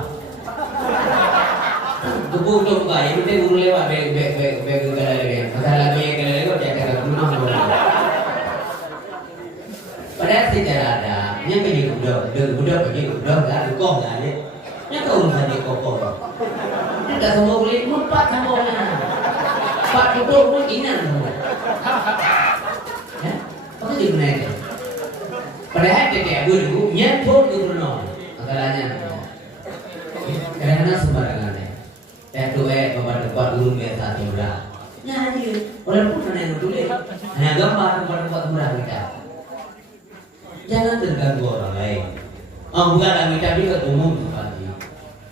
Tubuh pak. Yang penting guru lewat beg galerian. Masalah beg galerian kau jangan kata rumah orang. Padahal secara ada. Yang pergi budak pergi dah kau dah ni. Yang kau urusan dia kau. Dia tak semua boleh empat semua orang. Pak duduk pun ingat semua. Ya, apa dia guna? Padahal dia dulu nyentuh dulu no. Masalahnya. Kadang-kadang sembarangan. Tempat guru biasa murah. Nyanyi. Walaupun mana yang tulis. Hanya gambar tempat murah kita. Jangan terganggu orang lain. Bukan kita juga umum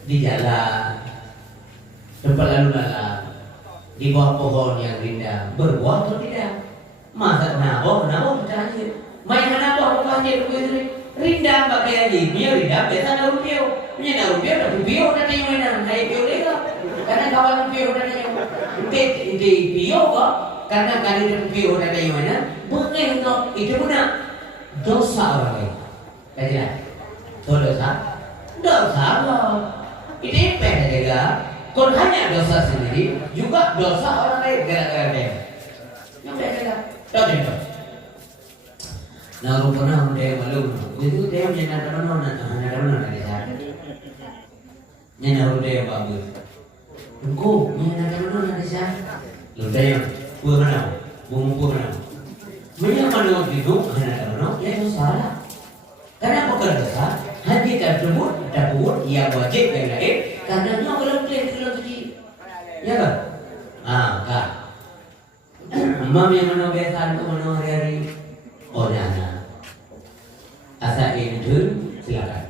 di jalan, tempat lalu lalang, di bawah pohon yang rindang, berbuah atau tidak? Masa nabok bertanya. Main nabok bukannya rindang pakai aja, dia rindang biasa daun piau, punya daun piau, daun piau nanti yang mana, kayak piau lega, karena kawan piau nanti yang di piau kok, Karena kali dia pergi orang lain mana, mengengok itu mana dosa orang lain. Kajilah, dosa, dosa Allah. Ini pada juga, kon hanya dosa sendiri, juga dosa orang lain gara-gara dia. Yang beda, tahu tak? Nah, rupanya dia malu. Itu dia punya nama mana dia. Nyana dia bagus. Engkau nyana mana dia. Lu dia pun mana, pun mana. Mana malu itu, mana ya itu salah. Karena bukan dosa, hati tersebut tersebut ia wajib yang lain. Karena nyo kalau dia suci, ya kan? Kak. Mam yang mana biasa tu mana hari-hari. Oh nana. Asa itu silakan.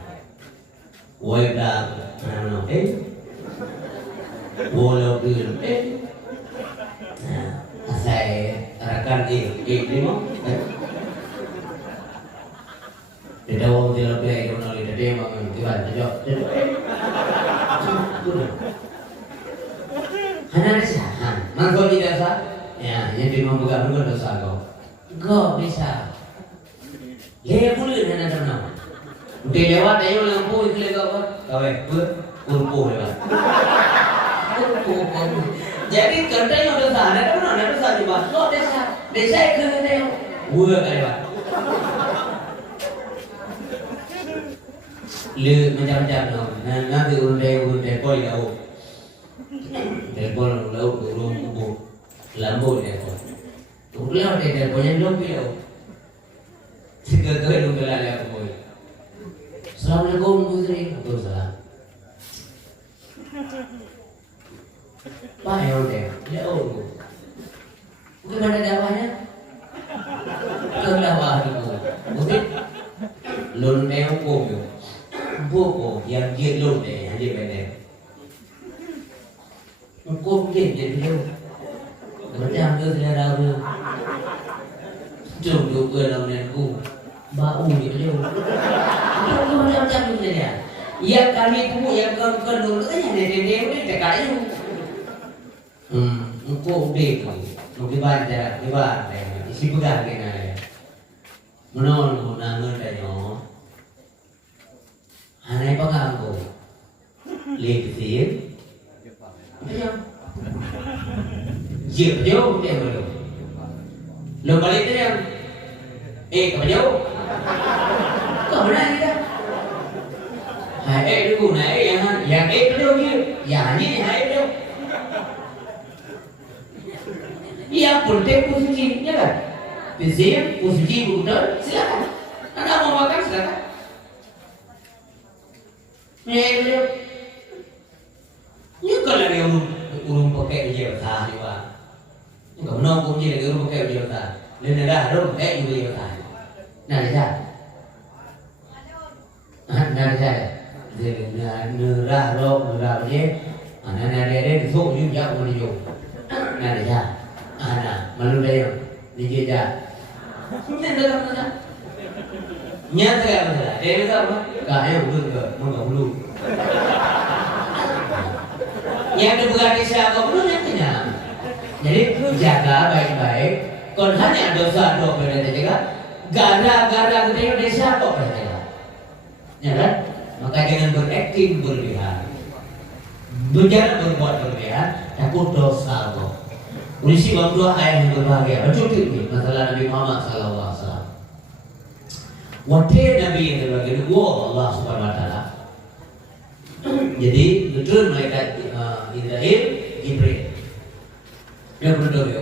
Wajib mana Walau asa rakan lima. Dia orang dia lebih dia orang dia dia memang tiba dia. Hana bisa, mangkau tidak sah. Ya, yang dia membuka bukan dosa kau. Kau bisa. Dia boleh hana tenang. Dia lewat dia lampu itu lewat. Kau urpu lewat. Jadi kerja yang dosa, ada dosa juga. Kau desa itu dia. Buat lewat. Le macam-macam no. Nanti urut koi lau. Telepon lau urut kubu. Lambu dia koi. Ulah dia teleponnya belum pilau. Tiga kali lu kelal aku koi. Assalamualaikum Putri. Waalaikumsalam. Pak ya udah. Ya oh. Bukan ada dakwahnya. Bukan dakwah itu. Mungkin lun dia hukum. Buku yang dia lun yang dia benar. Hukum dia dia. Macam tu saya tahu. Jom juga dalam aku. Bau dia. Itu macam tu dia. Yang kami tu yang kedua kan yang dia ni dekat itu. Hukum dia tu. Mungkin baca, ibarat. Isi pegang kena. Menol nangan dia. Hanai panganggo. Lektir. Jep jauh dia belum. Lo balik dia. Kau jauh. Kau mana kita? Hai dulu naik yang belum dia. Yang ni hai belum. Yang penting posisi, ya kan? Posisi betul. Silakan. Anda mau makan silakan. Ni kalau dia urung pakai dia bertah juga. Kalau nongkrong dia urung pakai dia bertah. Dia dah urung pakai dia bertah. Nanti dah. Nanti dah. Dia nerah dia. Nanti dia sok juga boleh juga. Nanti dah. Malu dia. Dia dah. Nanti dah. Nyata ya betul. Dia kata apa? Kaya betul ke? Mengapa belum? Yang dibuat di siapa belum nantinya. Jadi jaga baik-baik. Kon hanya dosa dua benda jaga. Gara-gara kita di siapa benda. Ya kan? Maka jangan berakting berlebihan. Jangan berbuat berlebihan. Takut dosa kok. Urisi berdua ayat yang berbahagia. Betul ini masalah Nabi Muhammad SAW. Wakil Nabi yang terbagi dua Allah Subhanahu Wa Taala. Jadi betul malaikat Israel, Jibril. Yang berdua.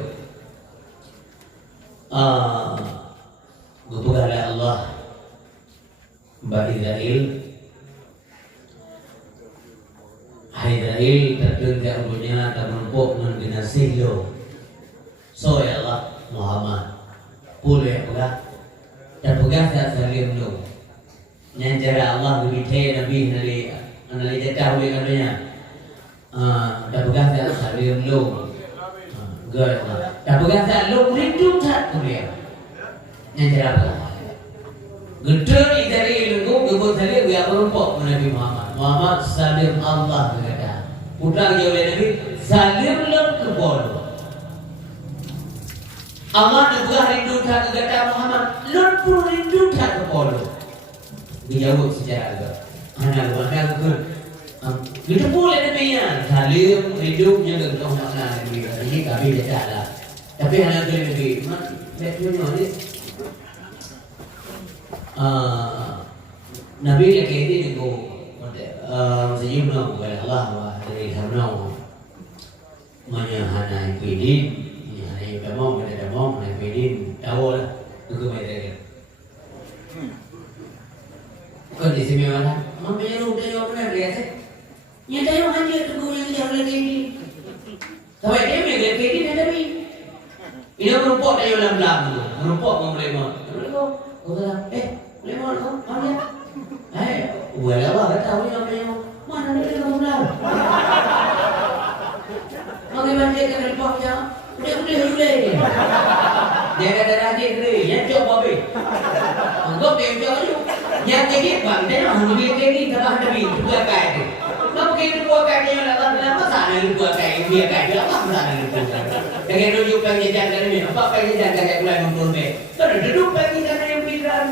Berpegang oleh Allah, Mbak Israel. Hai Israel, terdengar bunyinya tak menumpuk menginasih lo. So ya Allah Muhammad, pulih pegang. Dan pegang saya salim lu. Yang cara Allah berbicara Nabi nali jatuh oleh katanya. Dan pegang saya salim lu. Gak Allah. Dan pegang saya lu rindu tak kuliah. Yang cara apa? Gedor dari ilmu gebut salim dia berumpuk Nabi Muhammad. Muhammad salim Allah berkata. Putra dia oleh Nabi salim lu kebol. Allah juga rindu tak kata Muhammad, lon pun rindu tak ke polo. Dia jawab sejarah ke. Anak mana ke? Kita boleh demikian. Salim hidupnya ke mana ni? Ini kami tidak lah. Tapi anak tu lebih, macam ni. Nabi lagi ini juga, senyum nak kepada Allah dari hamnau. Mana hana ipidin, hana ipamau, mana damau, hana ipidin, tahu lah. Itu mereka. Kondisi mana? Mampu rupiah yang mana dia tu? Yang tahu hanya tu yang dia lagi ini. Sampai dia mereka ini ada ni. Ini merumpok dia yang lam tu, merumpok mereka. Mereka, kata, mereka kau, mana? Buat apa? Kata ni apa? Mana dia kamu lam? Bagaimana dia akan merumpoknya? Dia boleh. Dia ada raja ni, yang coba be. Anggap dia coba tu. Yang jadi bang, dia nak ambil lagi tambah lebih dua kali. Kalau kita dua kali yang lama sana dua kali, dua kali lama sana dua kali. Dengan rujuk pagi jalan ni, apa pagi jalan kayak mulai mumpul be. Kalau duduk pagi jalan yang pikiran.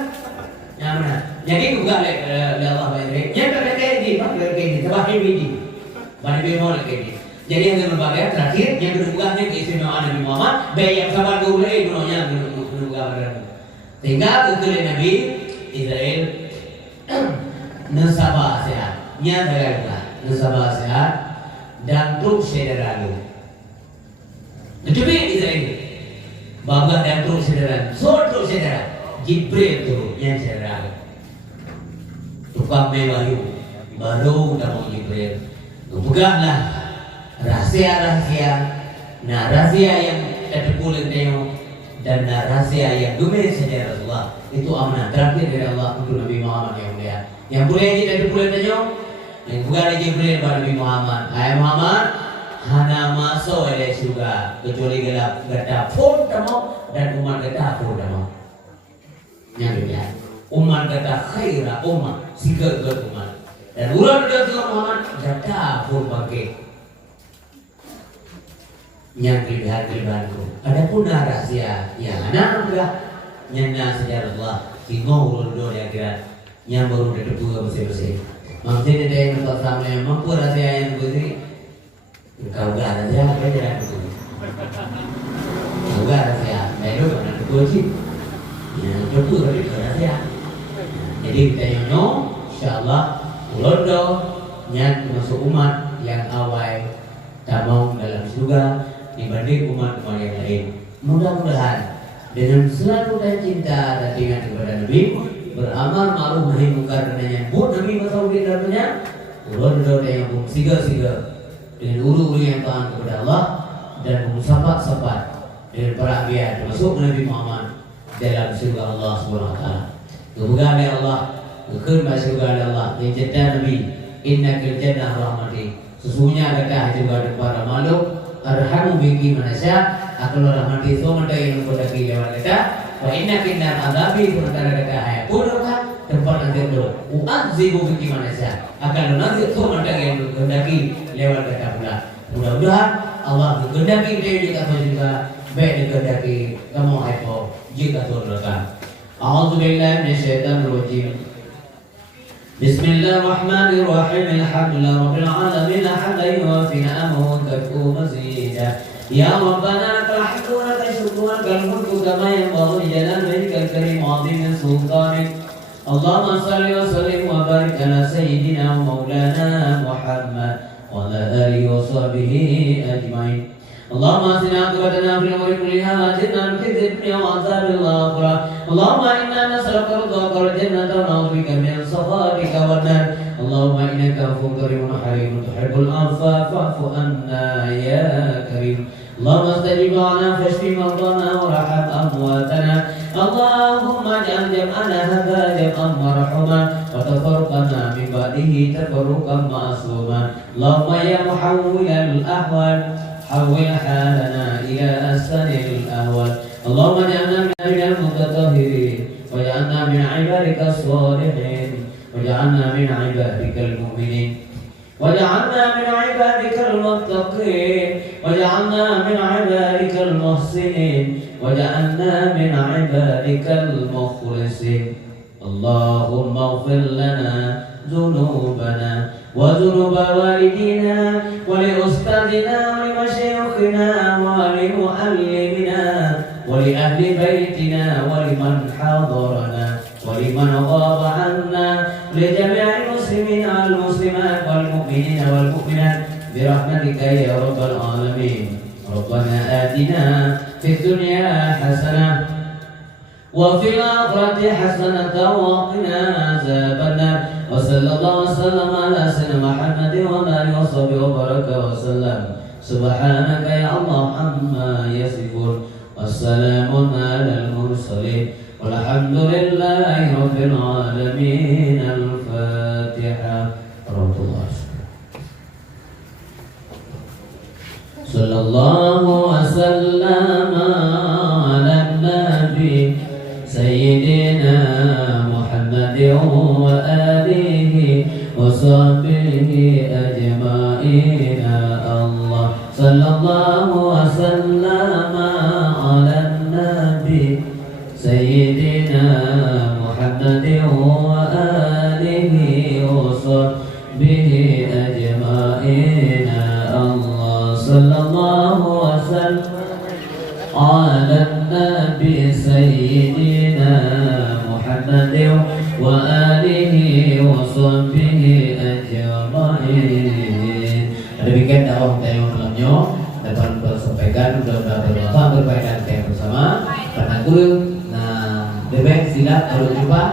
Yang mana? Jadi juga le Allah baik. Yang terkait di mana terkait tambah lebih. Mana be mau lagi. Jadi yang berbagai terakhir yang kedua ni keistimewaan Nabi Muhammad, baik yang sabar boleh gunanya kedua sehingga ketulah Nabi Israel nasabah sehat, nya teranglah nasabah sehat dan truk sederhana. Tetapi Israel bapa dan truk sederhana, truk sederhana, Jibril tu yang sederhana. Tukang mewayu baru dalam Jibril, pegahlah rahasia-rahasia, rahasia yang terpulang tengok dan rahasia yang dumai saja Rasulullah itu amanah terakhir dari Allah untuk Nabi Muhammad yang mulia. Yang boleh jadi terpulang tengok, yang bukan dari Jibril kepada Nabi Muhammad. Hai Muhammad, hana masuk oleh surga kecuali gelap gata pun tamau dan umat gata pun tamau. Yang demikian, umat gata khairah umat, sigar umat dan urat dari Muhammad gata pun pakai. Yang kelebihan-kelebihanku. Adapun rahasia yang anak juga nyana sejarah Allah singo ulun yang kira yang baru ditepu bersih-bersih. Maksudnya dia yang bersama yang mampu rahasia yang bersih. Kau gak rahasia apa jalan betul. Kau gak rahasia. Lalu kena tepu sih. Yang tepu tapi rahasia. Jadi kita nyono, insyaallah ulun do nyan masuk umat yang awal tamong dalam surga dibanding umat-umat yang lain. Mudah-mudahan dengan selalu dan cinta dan ingat kepada Nabi, beramal ma'ruf nahi munkar dan nyambut Nabi Muhammad dalamnya, ulun doa yang siga-siga dengan ulu-ulu yang taat kepada Allah dan sahabat-sahabat dengan para anbiya termasuk Nabi Muhammad dalam surga Allah Subhanahu wa taala. Kemudian ya Allah, kemudian surga Allah yang jannah Nabi, innakal jannah rahmati. Sesungguhnya kata juga para makhluk arhamu biki manasya akan rahmati semua yang berdaki lewat kata wa inna kinnar adabi sementara kata ayat purka tempat nanti itu uazibu biki manasya akan nanti semua yang berdaki lewat kata pula. Mudah-mudahan Allah menghendaki dia juga baik dikehendaki kamu haipo jika saudara. A'udzubillahi minasyaitonir rajim. Bismillahirrahmanirrahim. Alhamdulillah rabbil alamin hamdan yuwafi ni'amahu wa yakfu mazida. Ya Rabbana lakal hamdu wa lakal syukru wa lakal mulku kama yanbaghi li jalali wajhikal karim wa 'azimi sultanik. Allahumma shalli wa sallim wa barik ala sayyidina wa maulana Muhammad wa ala alihi wa sahbihi ajma'in. Allahumma asina aqibatana fil umuri kulliha wa ajirna min khizyi dunya wa azabil akhirah. Allahumma inna nas'aluka ridhaka wal jannata wa na'udzubika min sakhatika wan nar. Allahumma innaka afuwwun karimun halimun tuhibbul afwa fa'fu anna ya karim. Allahumma astajib lana fashfi mardana wa raham amwatana. Allahumma ij'al jam'ana hadha jam'an marhuma wa tafarraqna min ba'dihi tafarruqan ma'suma. Allahumma ya muhawwilal ahwal حول حالنا إلى أحسن الأهوال. اللهم اجعلنا من المتطهرين واجعلنا من عبادك الصالحين واجعلنا من عبادك المؤمنين واجعلنا من عبادك المتقين واجعلنا من عبادك المحسنين وجعلنا من عبادك المخلصين اللهم اغفر لنا ذنوبنا وذنوب والدينا ولأستاذنا ولمشايخنا ولمعلمنا ولأهل بيتنا ولمن حضرنا ولمن غاب عنا لجميع المسلمين والمسلمات والمؤمنين والمؤمنات برحمتك يا رب العالمين ربنا آتنا في الدنيا حسنة وفي الآخرة حسنة وقنا عذاب النار وصلى الله وسلم على سيدنا محمد وعلى آله وصحبه وبارك وسلم سبحانك يا الله عما يصفون والسلام على المرسلين والحمد لله رب العالمين الفاتحة ورحمة الله صلى الله وسلم على النبي سيدنا محمد وآله وصحبه أجمعين الله صلى الله وسلم على النبي سيدنا محمد وآله وصحبه أجمعين الله صلى الله وسلم على النبي سيدنا محمد وآله وصحبه أجمعين. Demikian dakwah kita yang malamnya dapat bersampaikan mudah-mudahan bermanfaat berfaedah kita bersama. Pada guru, nah, debek silap kalau jumpa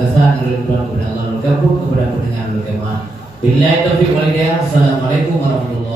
kesan kepada Allah berkabung kepada pendengar berkemah. Billahi taufiq wal hidayah. Assalamualaikum warahmatullahi wabarakatuh.